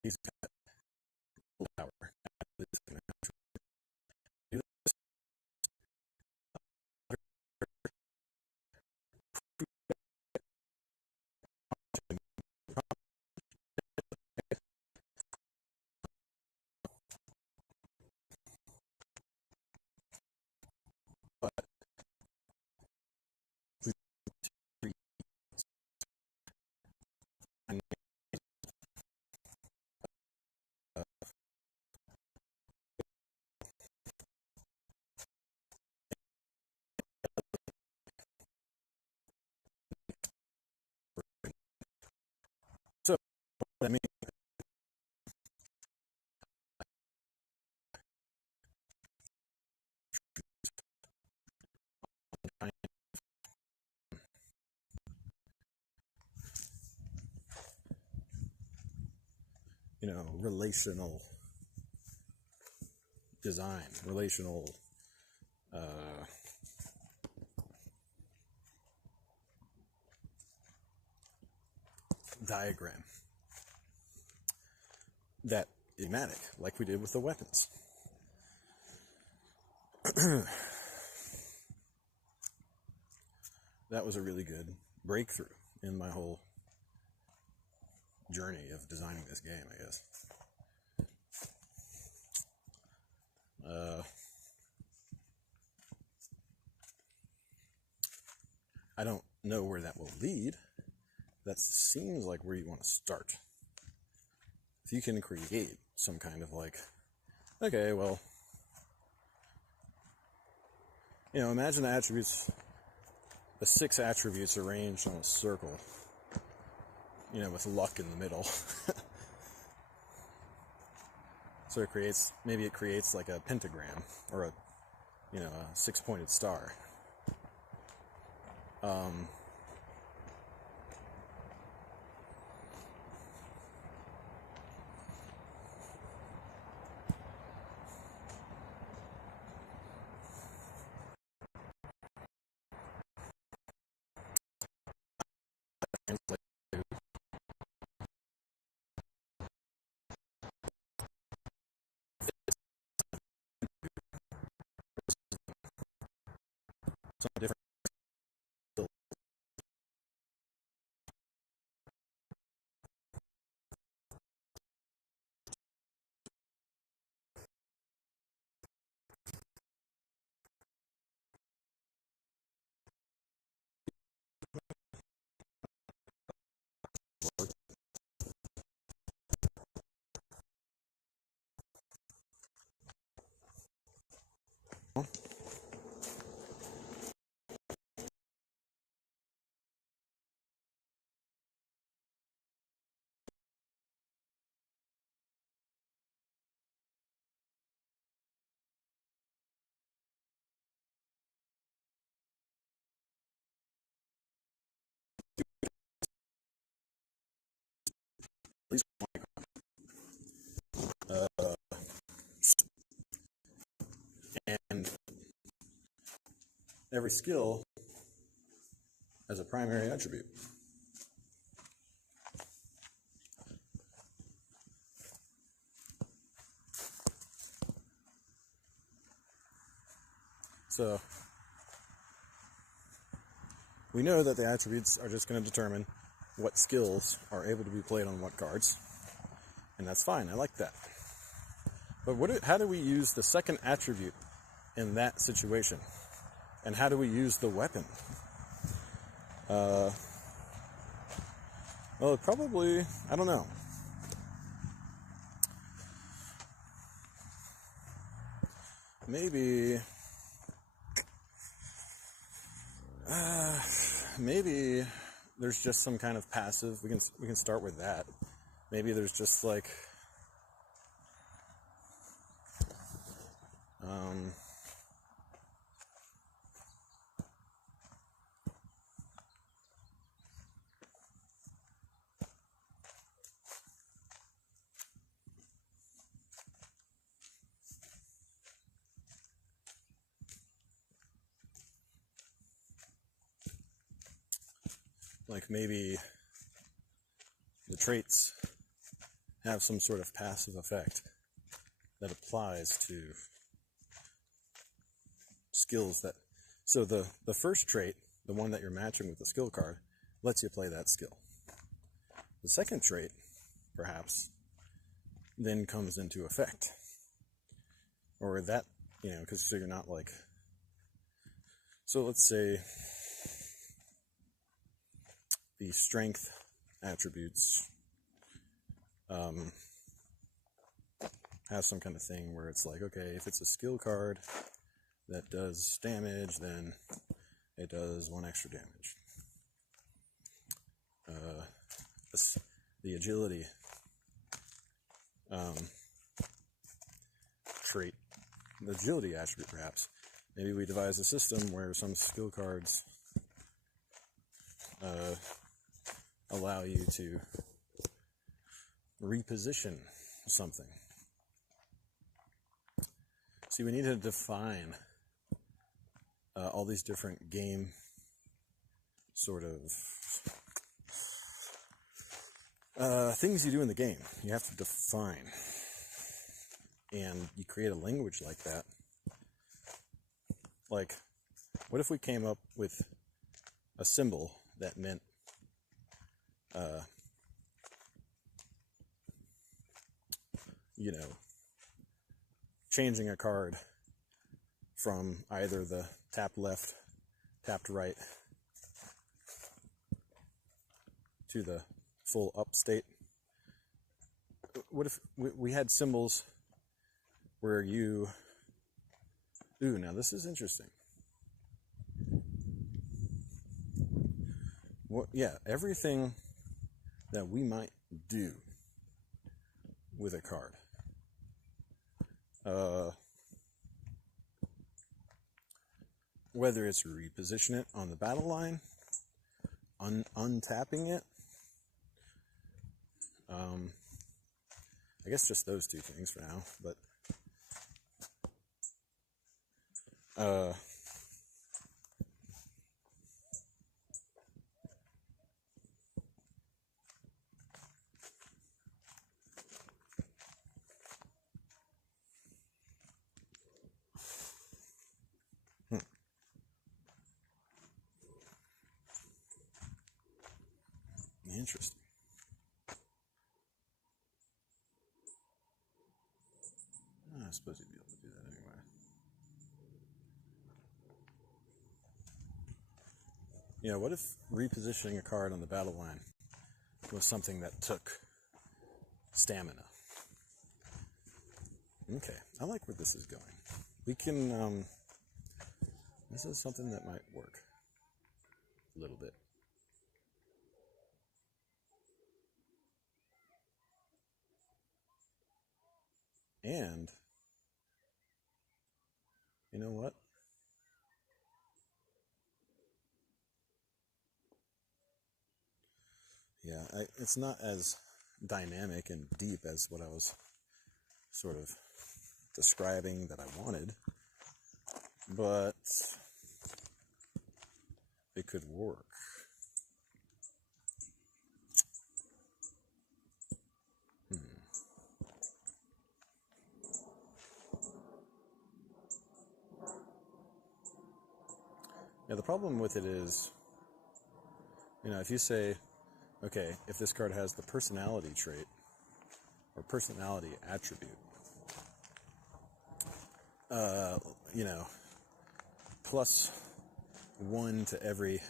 he's got power. But so I mean, relational design, relational diagram that is schematic, like we did with the weapons. That was a really good breakthrough in my whole journey of designing this game, I guess. I don't know where that will lead. That seems like where you want to start. If you can create some kind of like, okay, well, imagine the attributes, the 6 attributes arranged on a circle, with luck in the middle. So it creates like a pentagram or a 6-pointed star. translate some different skills. At least and every skill has a primary attribute. So we know that the attributes are just going to determine what skills are able to be played on what cards, and that's fine. I like that. But how do we use the second attribute in that situation? And how do we use the weapon? Well, probably, I don't know. Maybe there's just some kind of passive. We can start with that. Maybe there's just like maybe the traits have some sort of passive effect that applies to skills that... So the first trait, the one that you're matching with the skill card, lets you play that skill. The second trait, perhaps, then comes into effect. Or that, because so you're not like... So let's say the strength attributes have some kind of thing where it's like, okay, if it's a skill card that does damage, then it does 1 extra damage. The agility trait, the agility attribute perhaps, maybe we devise a system where some skill cards allow you to reposition something. See, we need to define all these different game sort of things you do in the game. You have to define, and you create a language like that. Like, what if we came up with a symbol that meant changing a card from either the tapped left, tapped right to the full up state? What if we had symbols where you... Ooh, now this is interesting. Everything that we might do with a card. Whether it's reposition it on the battle line, untapping it, I guess just those two things for now, but I suppose you'd be able to do that anyway. Yeah, what if repositioning a card on the battle line was something that took stamina? Okay, I like where this is going. We can, this is something that might work a little bit. And, you know what? Yeah, it's not as dynamic and deep as what I was sort of describing that I wanted, but it could work. Yeah, the problem with it is, if you say, okay, if this card has the personality trait or personality attribute, +1 to every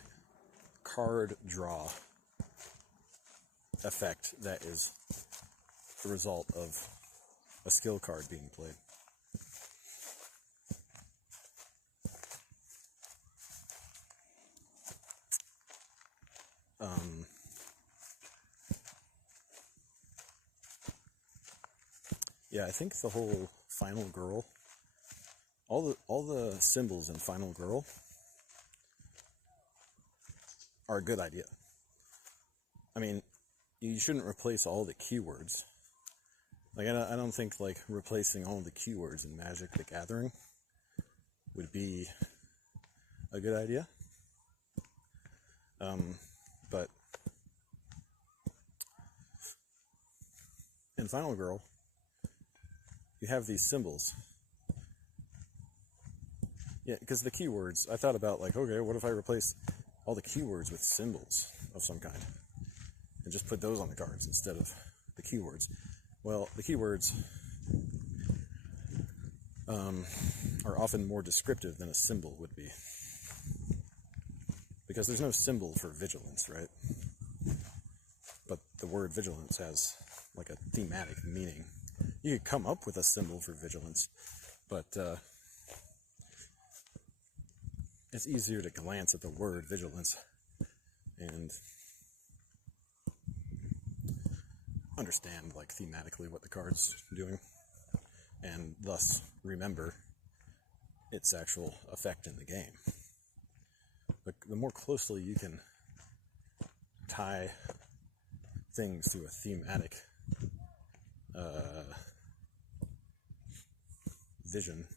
card draw effect that is the result of a skill card being played. Yeah, I think the whole Final Girl, all the symbols in Final Girl are a good idea. I mean, you shouldn't replace all the keywords. Like, I don't think, like, replacing all the keywords in Magic the Gathering would be a good idea. But in Final Girl, you have these symbols. Yeah, because the keywords, I thought about, like, okay, what if I replaced all the keywords with symbols of some kind and just put those on the cards instead of the keywords? Well, the keywords are often more descriptive than a symbol would be, because there's no symbol for vigilance, right? But the word vigilance has like a thematic meaning. You could come up with a symbol for vigilance, but it's easier to glance at the word vigilance and understand, like, thematically what the card's doing, and thus remember its actual effect in the game. But the more closely you can tie things to a thematic vision,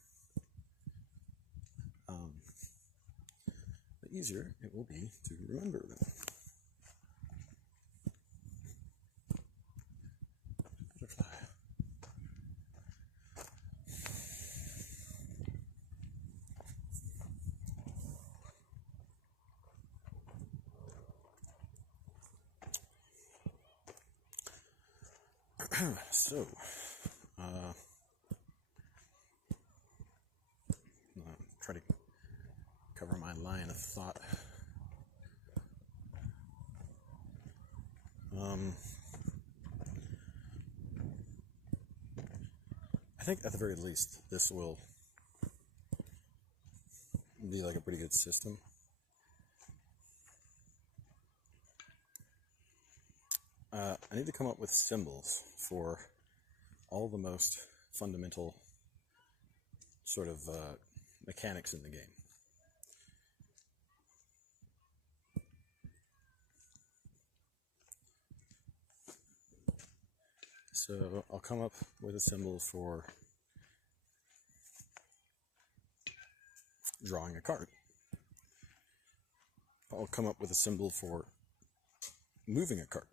the easier it will be to remember them. Butterfly. So, try to cover my line of thought. I think at the very least this will be like a pretty good system. I need to come up with symbols for all the most fundamental sort of mechanics in the game. So I'll come up with a symbol for drawing a card. I'll come up with a symbol for moving a card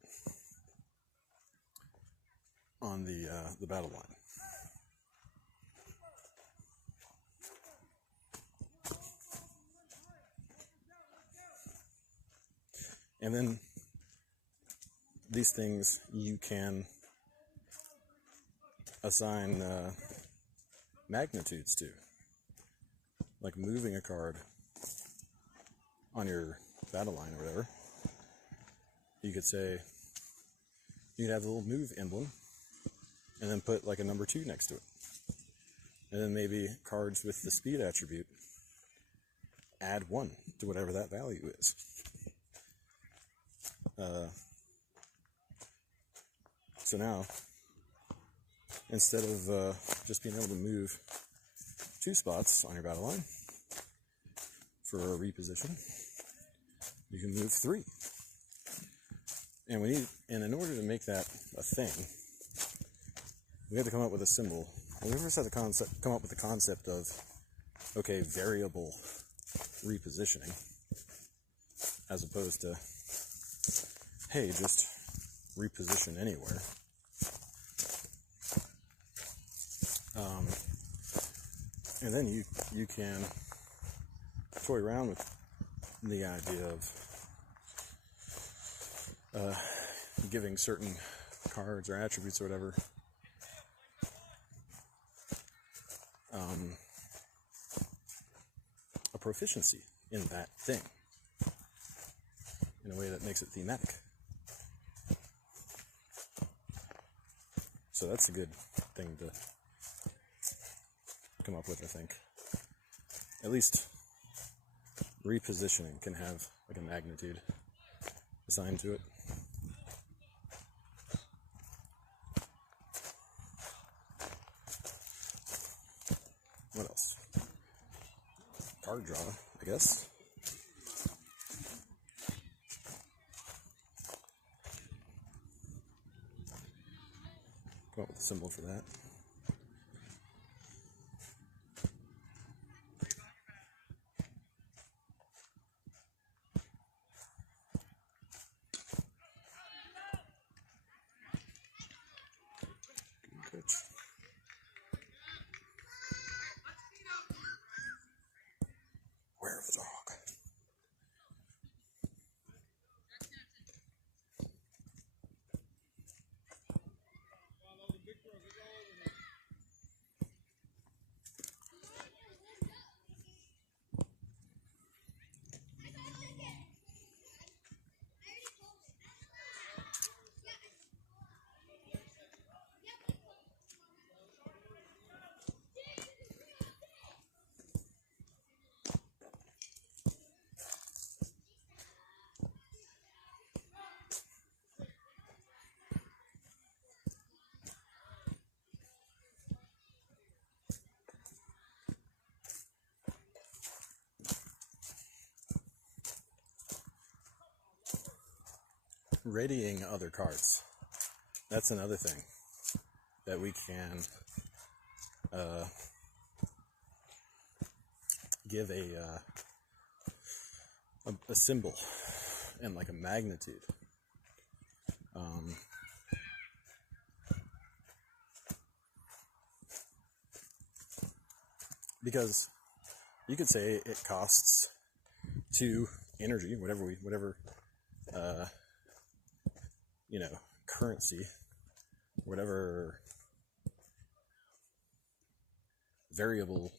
on the battle line. And then these things you can assign magnitudes to. Like moving a card on your battle line or whatever. You could say, you could have the little move emblem, and then put like a number 2 next to it. And then maybe cards with the speed attribute, add 1 to whatever that value is. So now, instead of just being able to move 2 spots on your battle line for a reposition, you can move 3. And in order to make that a thing, we had to come up with a symbol. And we first had to come up with the concept of, okay, variable repositioning, as opposed to, hey, just reposition anywhere. And then you can toy around with the idea of giving certain cards or attributes or whatever a proficiency in that thing in a way that makes it thematic. So that's a good thing to come up with, I think. At least repositioning can have like a magnitude assigned to it. What else? Card draw, I guess. Come up with a symbol for that. Coach. Where of the dog? Readying other cards. That's another thing that we can give a symbol and like a magnitude. Because you could say it costs 2 energy, whatever currency, whatever variable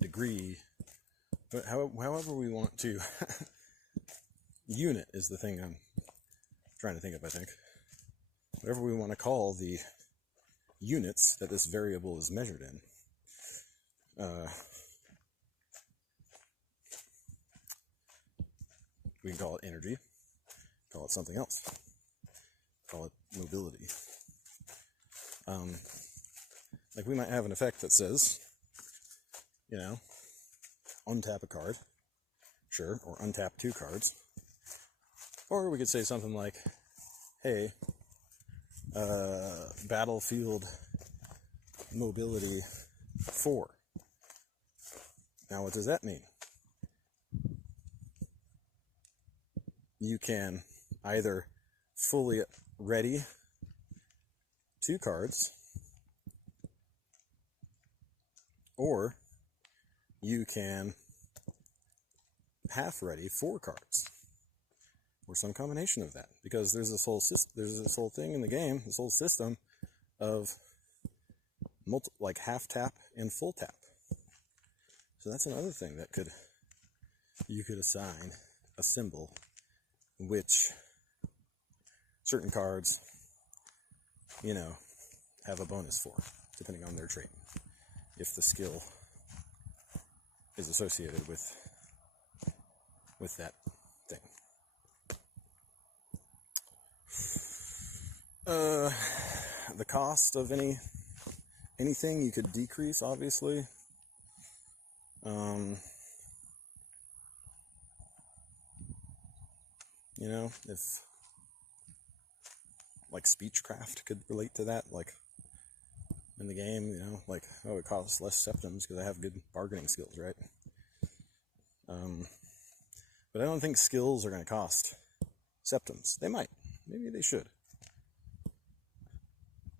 degree, but however we want to. Unit is the thing I'm trying to think of, I think. Whatever we want to call the units that this variable is measured in. We can call it energy, call it something else, call it mobility. Like we might have an effect that says, untap a card, sure, or untap 2 cards. Or we could say something like, hey, battlefield mobility 4. Now what does that mean? You can either fully ready 2 cards, or you can half ready 4 cards, or some combination of that. Because there's this whole thing in the game, this whole system of like half tap and full tap. So that's another thing that you could assign a symbol which certain cards, have a bonus for, depending on their trait, if the skill is associated with that thing. The cost of anything you could decrease, obviously. If like Speechcraft could relate to that, like in the game, it costs less septums because I have good bargaining skills, right? But I don't think skills are going to cost septums. They might. Maybe they should.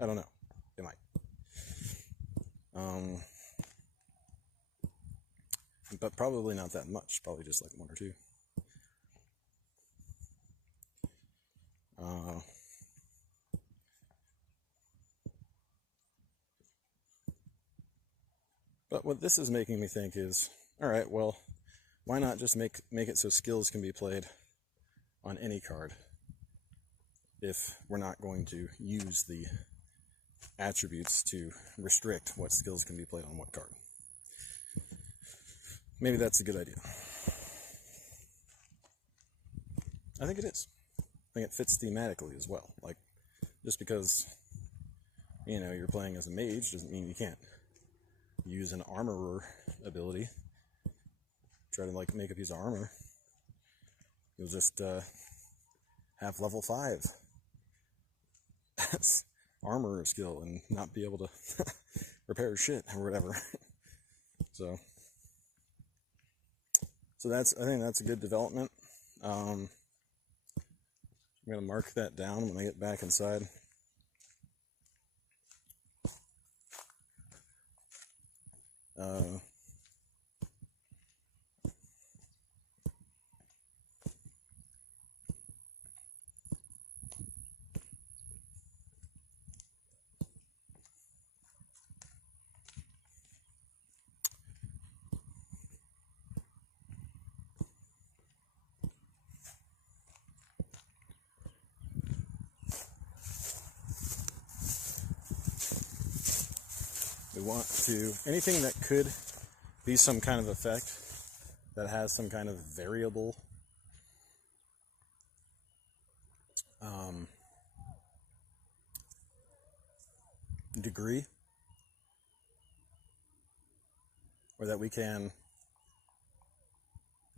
I don't know. They might. But probably not that much. Probably just like 1 or 2. But what this is making me think is, all right, well, why not just make it so skills can be played on any card if we're not going to use the attributes to restrict what skills can be played on what card? Maybe that's a good idea. I think it is. I think it fits thematically as well. Like, just because, you're playing as a mage doesn't mean you can't use an armorer ability. Try to, make a piece of armor. You'll just have level 5 armorer skill and not be able to repair shit or whatever. So I think that's a good development. I'm going to mark that down when I get back inside. We want to, anything that could be some kind of effect that has some kind of variable degree, or that we can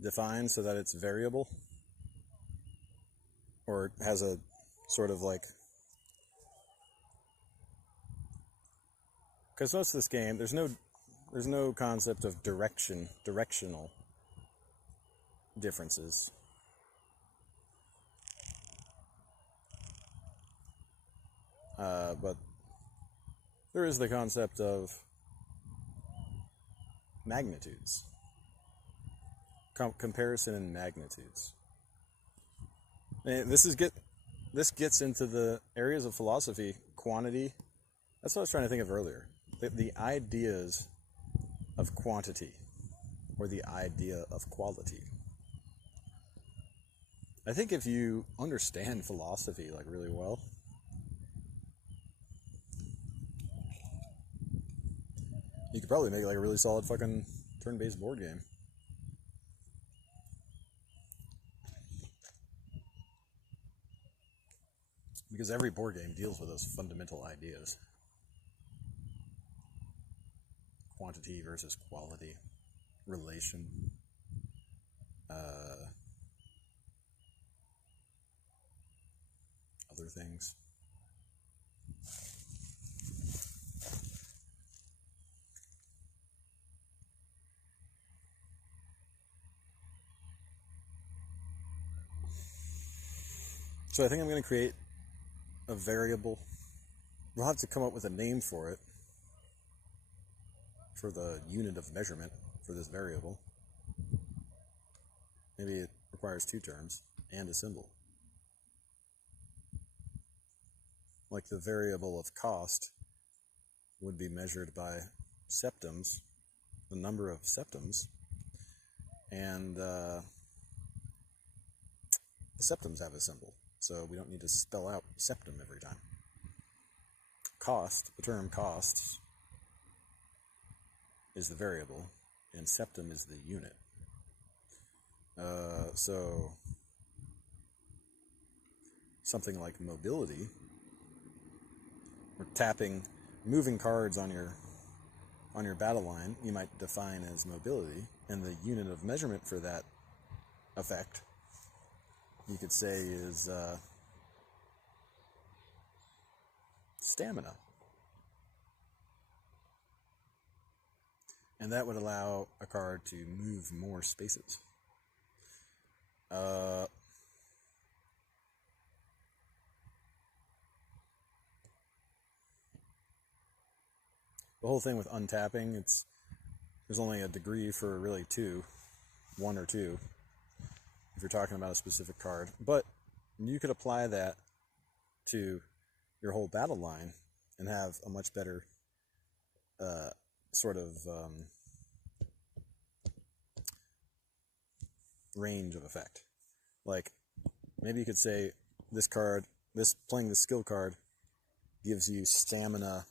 define so that it's variable, or has a sort of because most of this game, there's no concept of directional differences. But there is the concept of magnitudes. Comparison in magnitudes. And this gets into the areas of philosophy, quantity. That's what I was trying to think of earlier. The ideas of quantity, or the idea of quality. I think if you understand philosophy really well, you could probably make a really solid fucking turn-based board game. Because every board game deals with those fundamental ideas. Quantity versus quality, relation, other things. So I think I'm going to create a variable. We'll have to come up with a name for it, for the unit of measurement for this variable. Maybe it requires 2 terms and a symbol. like the variable of cost would be measured by septims, the number of septims, and the septims have a symbol, so we don't need to spell out septim every time. Cost, the term costs, is the variable, and septim is the unit. So something like mobility, or tapping, moving cards on your battle line, you might define as mobility, and the unit of measurement for that effect, you could say, is stamina. And that would allow a card to move more spaces. The whole thing with untapping, there's only a degree for really two, one or two, if you're talking about a specific card. But you could apply that to your whole battle line and have a much better sort of range of effect. Like, maybe you could say this card, playing this skill card gives you stamina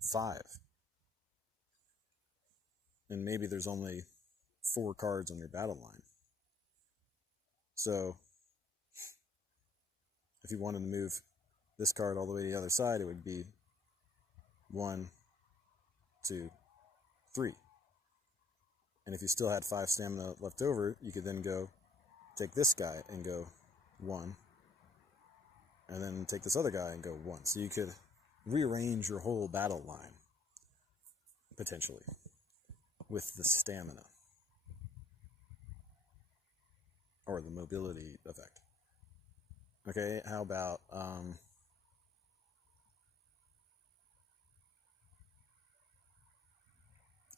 5. And maybe there's only 4 cards on your battle line. So if you wanted to move this card all the way to the other side, it would be 1, 2, 3. And if you still had 5 stamina left over, you could then go take this guy and go 1, and then take this other guy and go 1. So you could rearrange your whole battle line, potentially, with the stamina, or the mobility effect. Okay, how about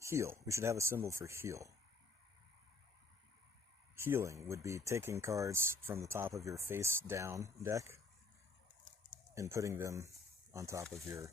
heal? We should have a symbol for heal. Healing would be taking cards from the top of your face down deck and putting them on top of your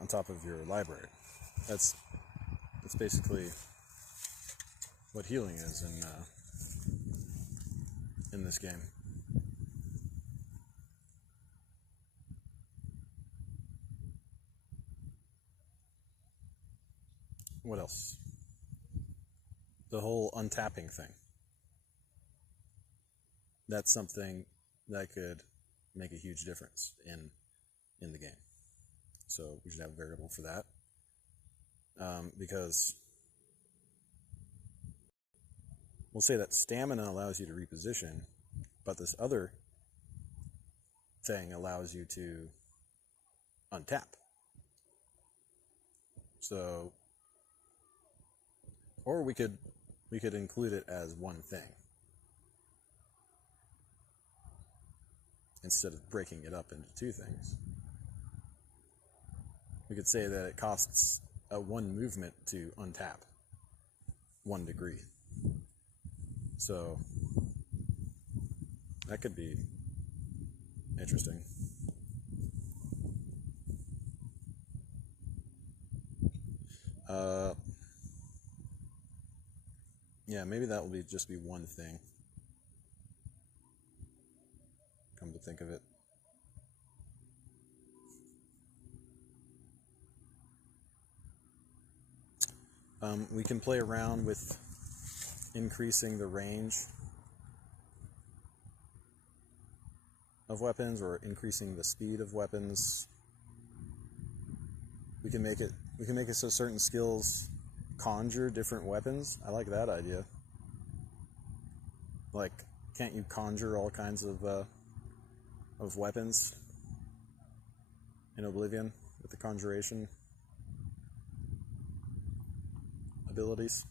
on top of your library. That's basically what healing is in this game. What else? The whole untapping thing. That's something that could make a huge difference in the game. So we should have a variable for that. Because we'll say that stamina allows you to reposition, but this other thing allows you to untap. So, or we could include it as one thing instead of breaking it up into 2 things. We could say that it costs 1 movement to untap 1 degree. So that could be interesting. Yeah, maybe that will just be 1 thing. Come to think of it. We can play around with increasing the range of weapons or increasing the speed of weapons. We can make it so certain skills conjure different weapons. I like that idea. Like, can't you conjure all kinds of weapons in Oblivion with the conjuration abilities?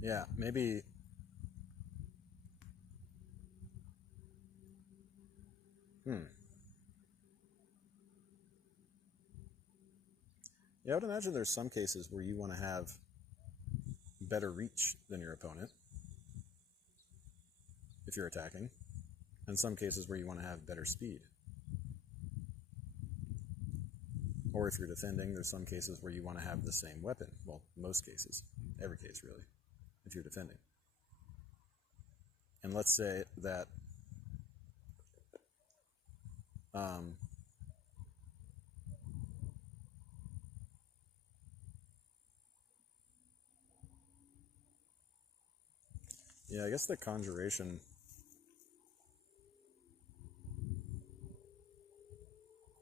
Yeah, maybe. Yeah, I would imagine there's some cases where you want to have better reach than your opponent if you're attacking, and some cases where you want to have better speed. Or if you're defending, there's some cases where you want to have the same weapon. Well, most cases. Every case, really, if you're defending. And let's say that yeah, I guess the conjuration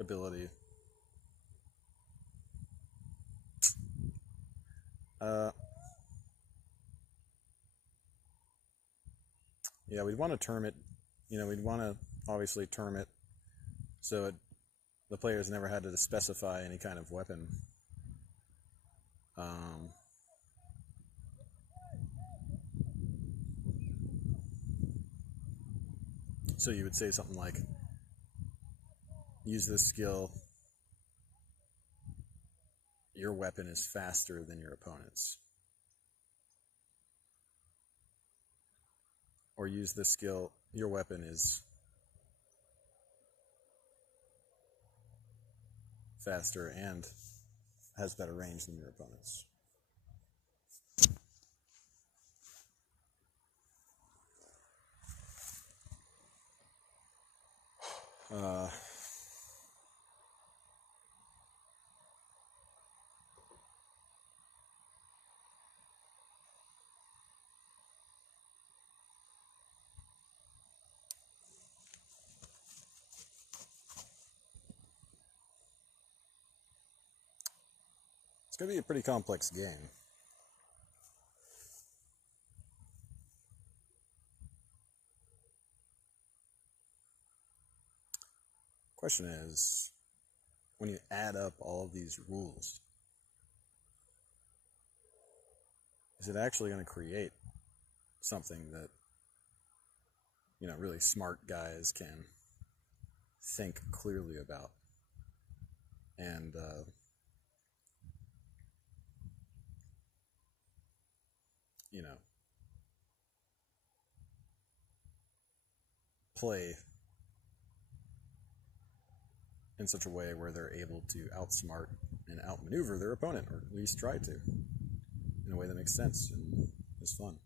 ability. Yeah, we'd want to term it, we'd want to obviously term it so the players never had to specify any kind of weapon. So you would say something like, use this skill, your weapon is faster than your opponent's. Or use this skill, your weapon is faster and has better range than your opponent's. It's going to be a pretty complex game. Question is, when you add up all of these rules, is it actually going to create something that, really smart guys can think clearly about and play in such a way where they're able to outsmart and outmaneuver their opponent, or at least try to, in a way that makes sense and is fun?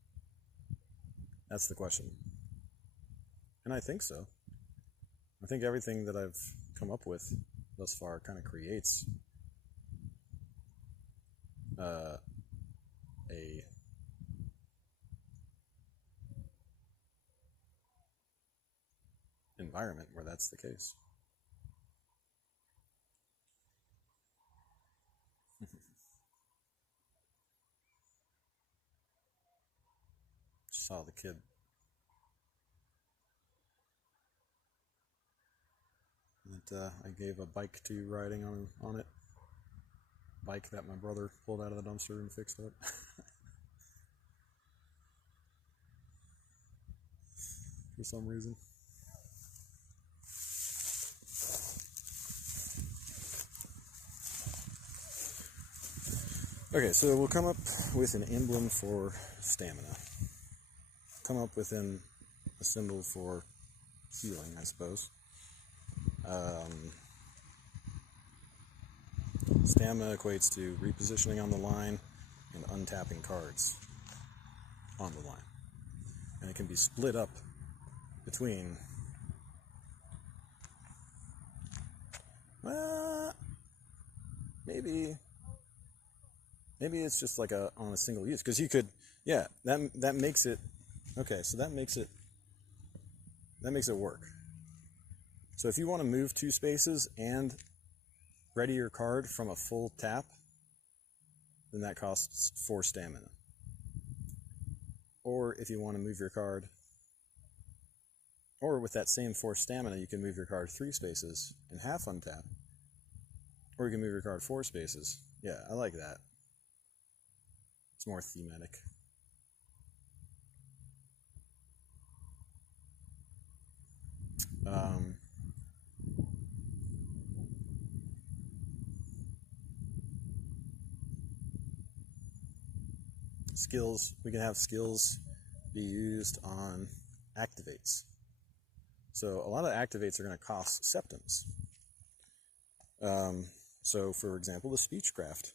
That's the question. And I think so. I think everything that I've come up with thus far kind of creates a environment where that's the case. Saw the kid that I gave a bike to riding on it. Bike that my brother pulled out of the dumpster and fixed up. For some reason. Okay, so we'll come up with an emblem for stamina. Come up with a symbol for healing, I suppose. Stamina equates to repositioning on the line and untapping cards on the line. And it can be split up between maybe it's just like on a single use, because you could, that makes it Okay, so that makes it work. So if you want to move 2 spaces and ready your card from a full tap, then that costs 4 stamina. Or if you want to move your card, or with that same 4 stamina, you can move your card 3 spaces and half untap. Or you can move your card 4 spaces. Yeah, I like that. It's more thematic. Skills, we can have skills be used on activates. So a lot of activates are going to cost septims. So for example, the Speechcraft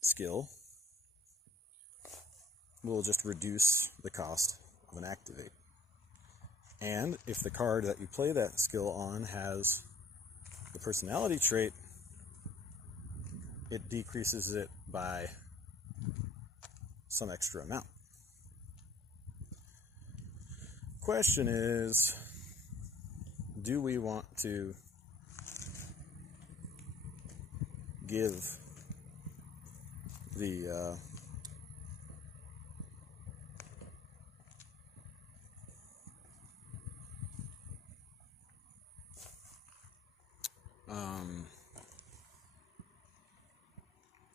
skill will just reduce the cost of an activate. And if the card that you play that skill on has the personality trait, it decreases it by some extra amount. Question is, do we want to give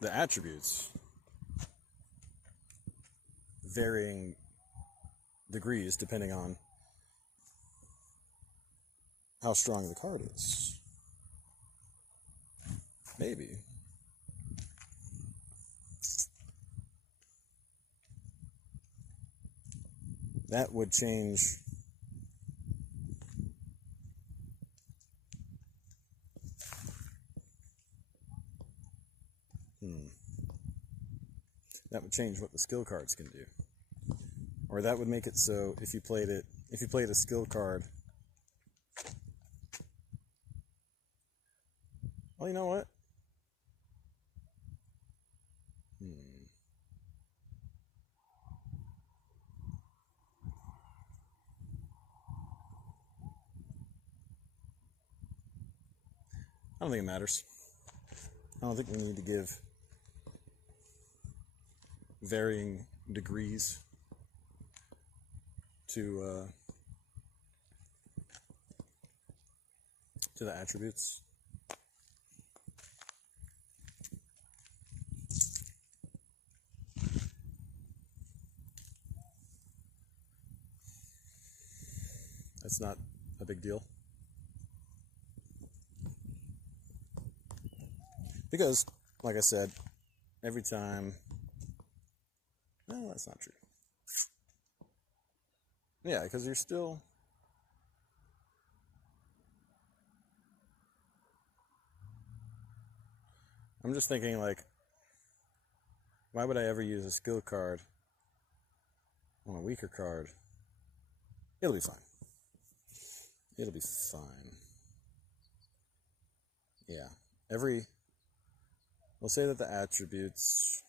the attributes varying degrees depending on how strong the card is? Maybe. That would change what the skill cards can do. Or that would make it so if you played a skill card, well, you know what? I don't think it matters. I don't think we need to give varying degrees to the attributes. That's not a big deal. Because, like I said, every time... Well, that's not true. Yeah, because you're still... I'm just thinking, like, why would I ever use a skill card on a weaker card? It'll be fine. It'll be fine. Yeah. We'll say that the attributes...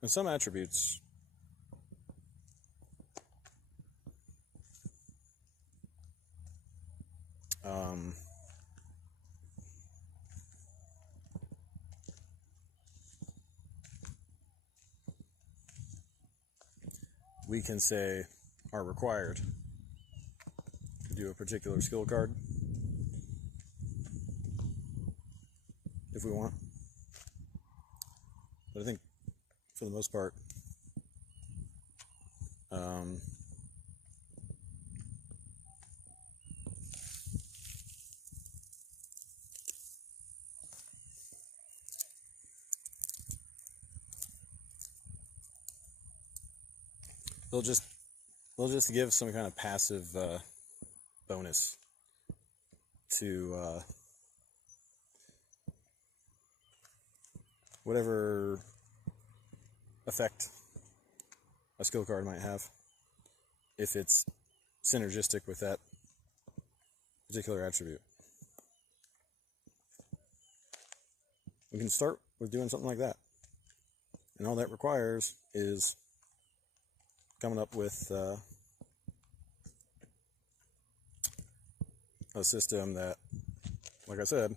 And some attributes we can say are required to do a particular skill card if we want. But I think for the most part, they'll just give some kind of passive bonus to whatever effect a skill card might have, if it's synergistic with that particular attribute. we can start with doing something like that. And all that requires is coming up with a system that, like I said,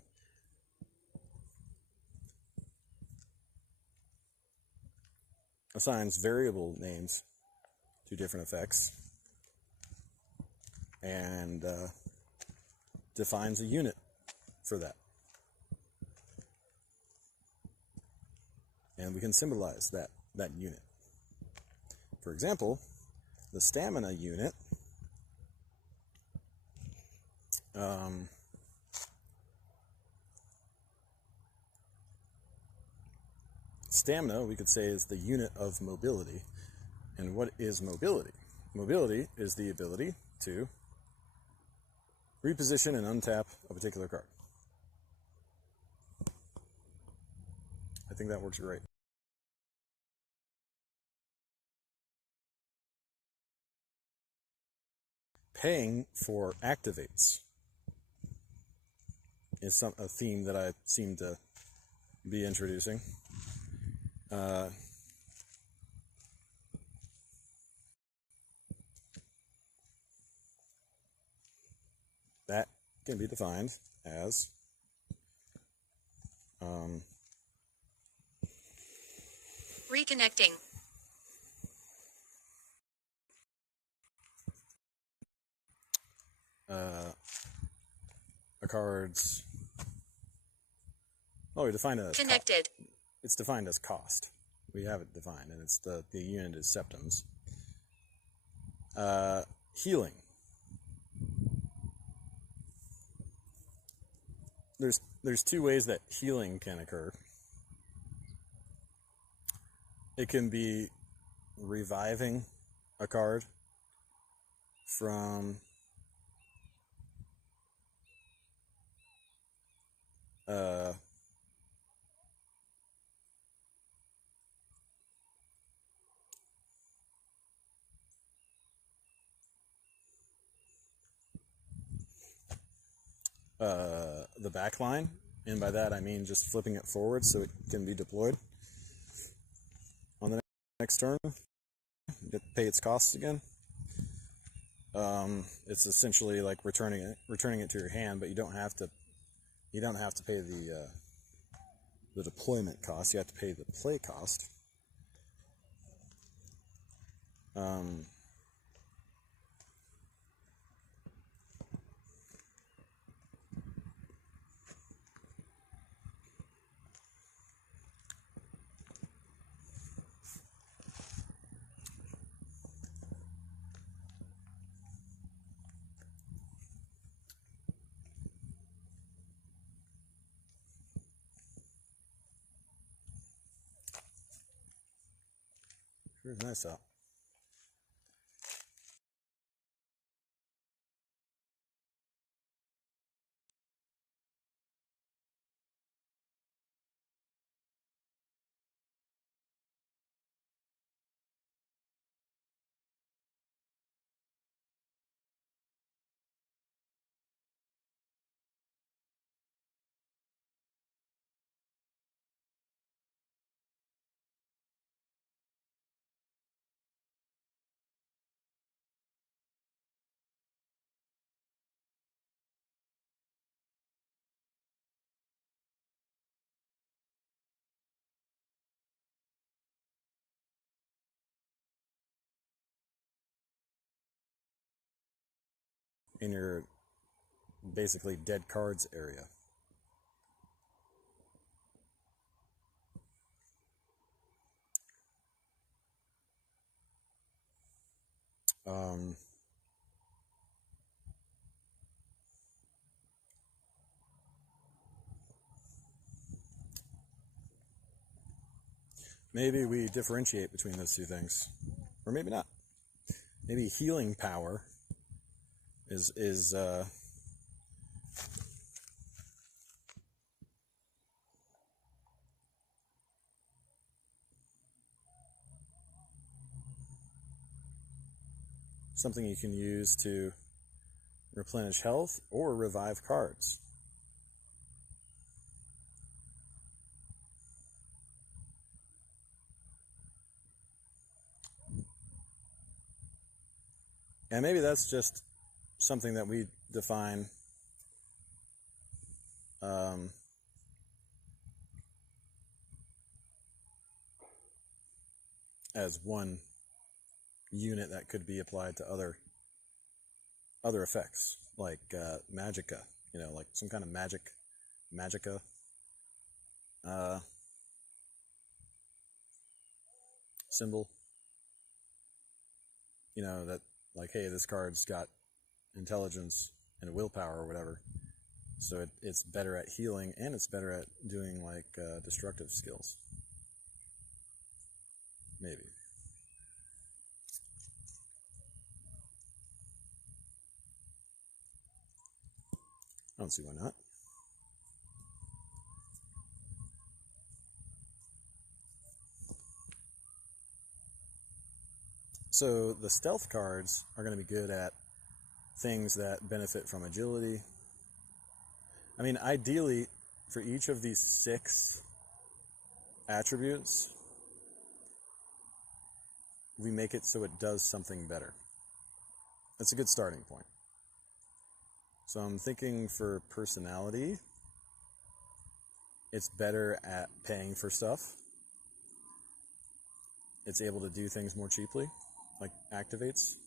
assigns variable names to different effects and defines a unit for that. And we can symbolize that unit. For example, the stamina unit stamina, we could say, is the unit of mobility. And what is mobility? Mobility is the ability to reposition and untap a particular card. I think that works great. Paying for activates is a theme that I seem to be introducing. That can be defined as reconnecting, a card's, we define it as connected. It's defined as cost. We have it defined, and it's the unit is septims. Healing. There's two ways that healing can occur. It can be reviving a card from the back line, and by that I mean just flipping it forward so it can be deployed on the next turn, pay its costs again. It's essentially like returning it to your hand, but you don't have to pay the deployment cost. You have to pay the play cost. Sure, nice out. In your basically dead cards area. Maybe we differentiate between those two things, or maybe not. Maybe healing power is something you can use to replenish health or revive cards. And maybe that's just something that we define as one unit that could be applied to other effects, like magicka, like some kind of magicka. Symbol, that, like, hey, this card's got intelligence and willpower or whatever, so it's better at healing and it's better at doing like destructive skills. Maybe. I don't see why not. So the stealth cards are going to be good at things that benefit from agility. I mean, ideally, for each of these 6 attributes, we make it so it does something better. That's a good starting point. So I'm thinking for personality, it's better at paying for stuff. It's able to do things more cheaply, like activates.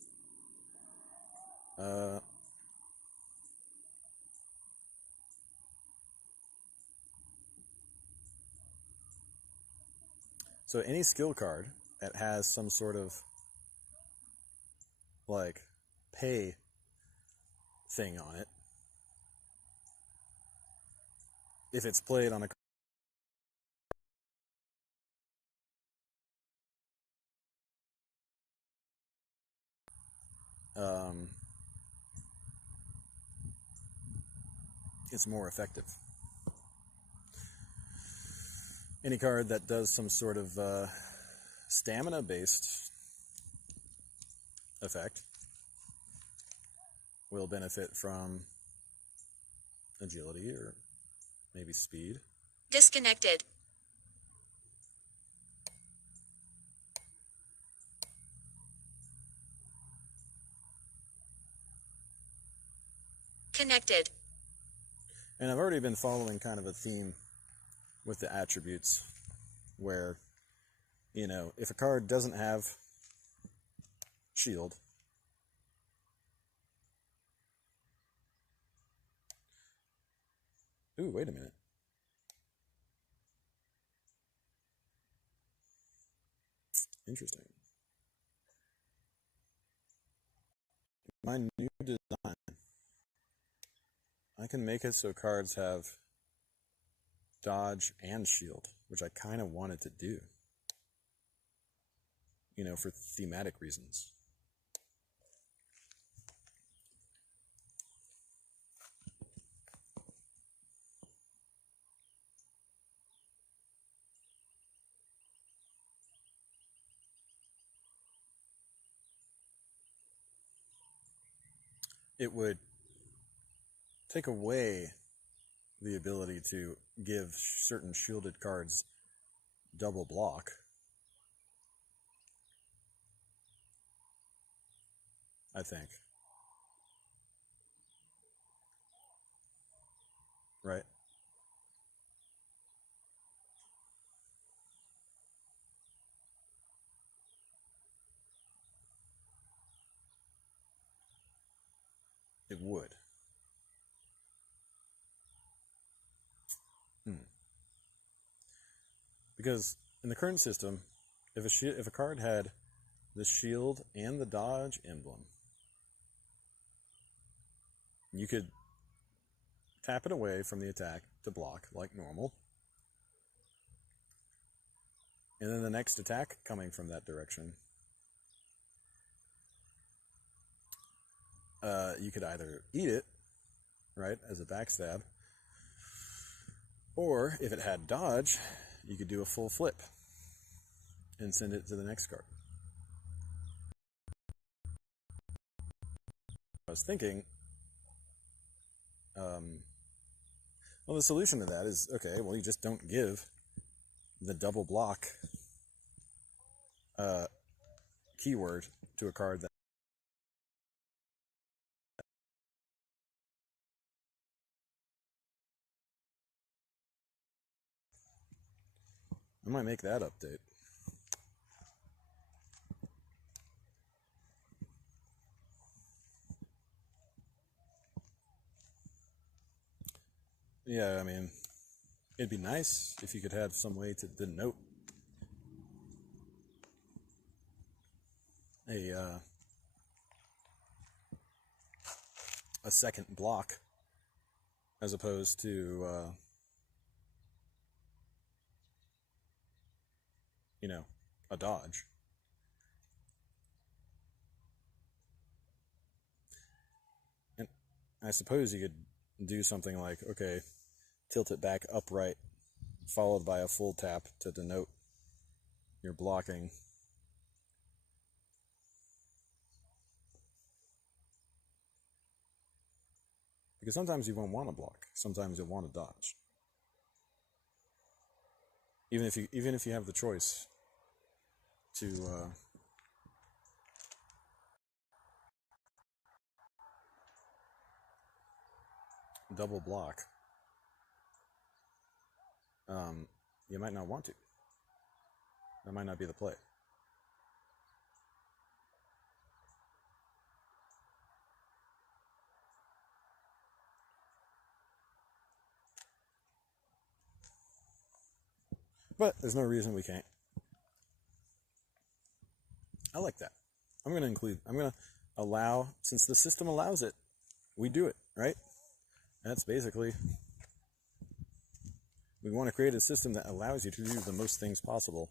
So any skill card that has some sort of like pay thing on it, if it's played on a it's more effective. Any card that does some sort of stamina based effect will benefit from agility or maybe speed. Disconnected. Connected. And I've already been following kind of a theme with the attributes where, if a card doesn't have shield, ooh, wait a minute. Interesting. My new design, I can make it so cards have dodge and shield, which I kind of wanted to do, for thematic reasons. It would take away the ability to give certain shielded cards double block. I think. Right? It would. Because in the current system, if a card had the shield and the dodge emblem, you could tap it away from the attack to block like normal. And then the next attack coming from that direction, you could either eat it, right, as a backstab, or if it had dodge, you could do a full flip and send it to the next card. I was thinking, well, the solution to that is, okay, well, you just don't give the double block keyword to a card that I might make that update. Yeah, I mean, it'd be nice if you could have some way to denote a second block as opposed to a dodge. And I suppose you could do something like, okay, tilt it back upright, followed by a full tap to denote your blocking. Because sometimes you won't want to block. Sometimes you'll want to dodge. Even if you have the choice to double block, you might not want to. That might not be the play. But there's no reason we can't. I like that. I'm going to allow, since the system allows it, we do it, right? That's basically, we want to create a system that allows you to do the most things possible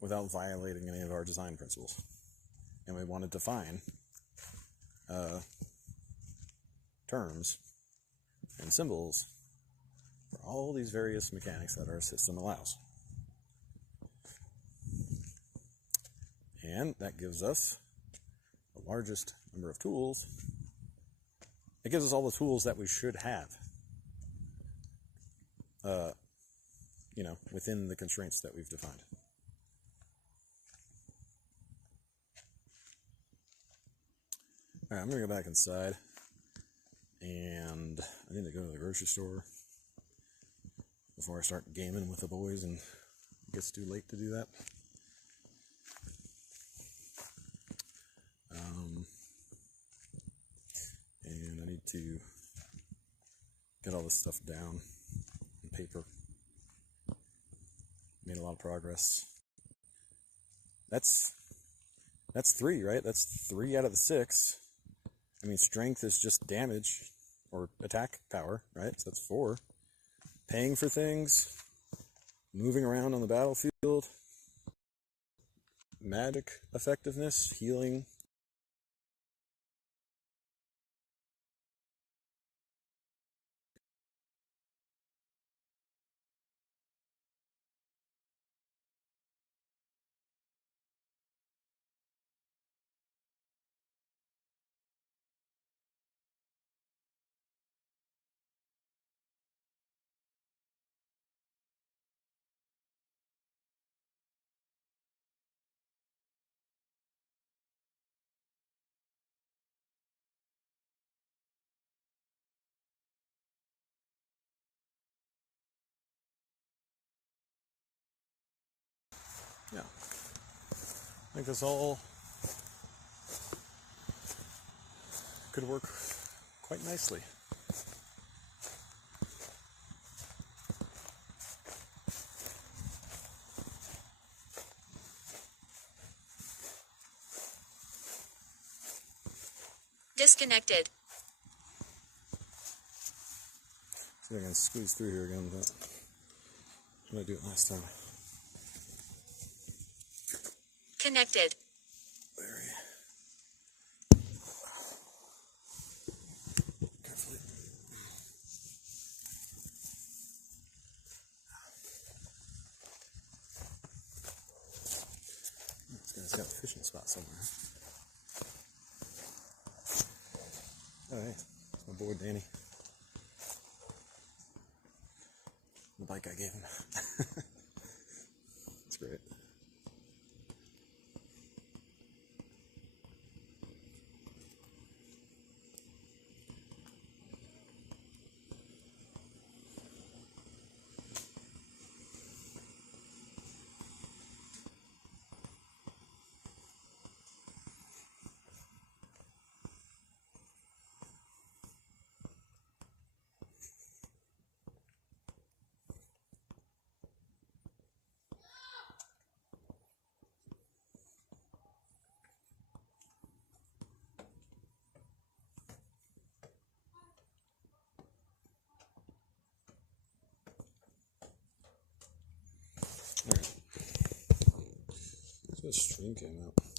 without violating any of our design principles. And we want to define terms and symbols for all these various mechanics that our system allows. And that gives us the largest number of tools. It gives us all the tools that we should have, within the constraints that we've defined. All right, I'm going to go back inside, and I need to go to the grocery store before I start gaming with the boys, and it gets too late to do that. And I need to get all this stuff down on paper. Made a lot of progress. That's 3, right? That's 3 out of the 6. I mean, strength is just damage or attack power, right? So that's 4. Paying for things, moving around on the battlefield, magic effectiveness, healing. Yeah. I think this all could work quite nicely. Disconnected. See if I can squeeze through here again, but I'm going to do it last time. Connected. Very carefully. This guy's got a fishing spot somewhere. Oh, hey, my boy Danny. The bike I gave him. It's great. Alright. This stream came out.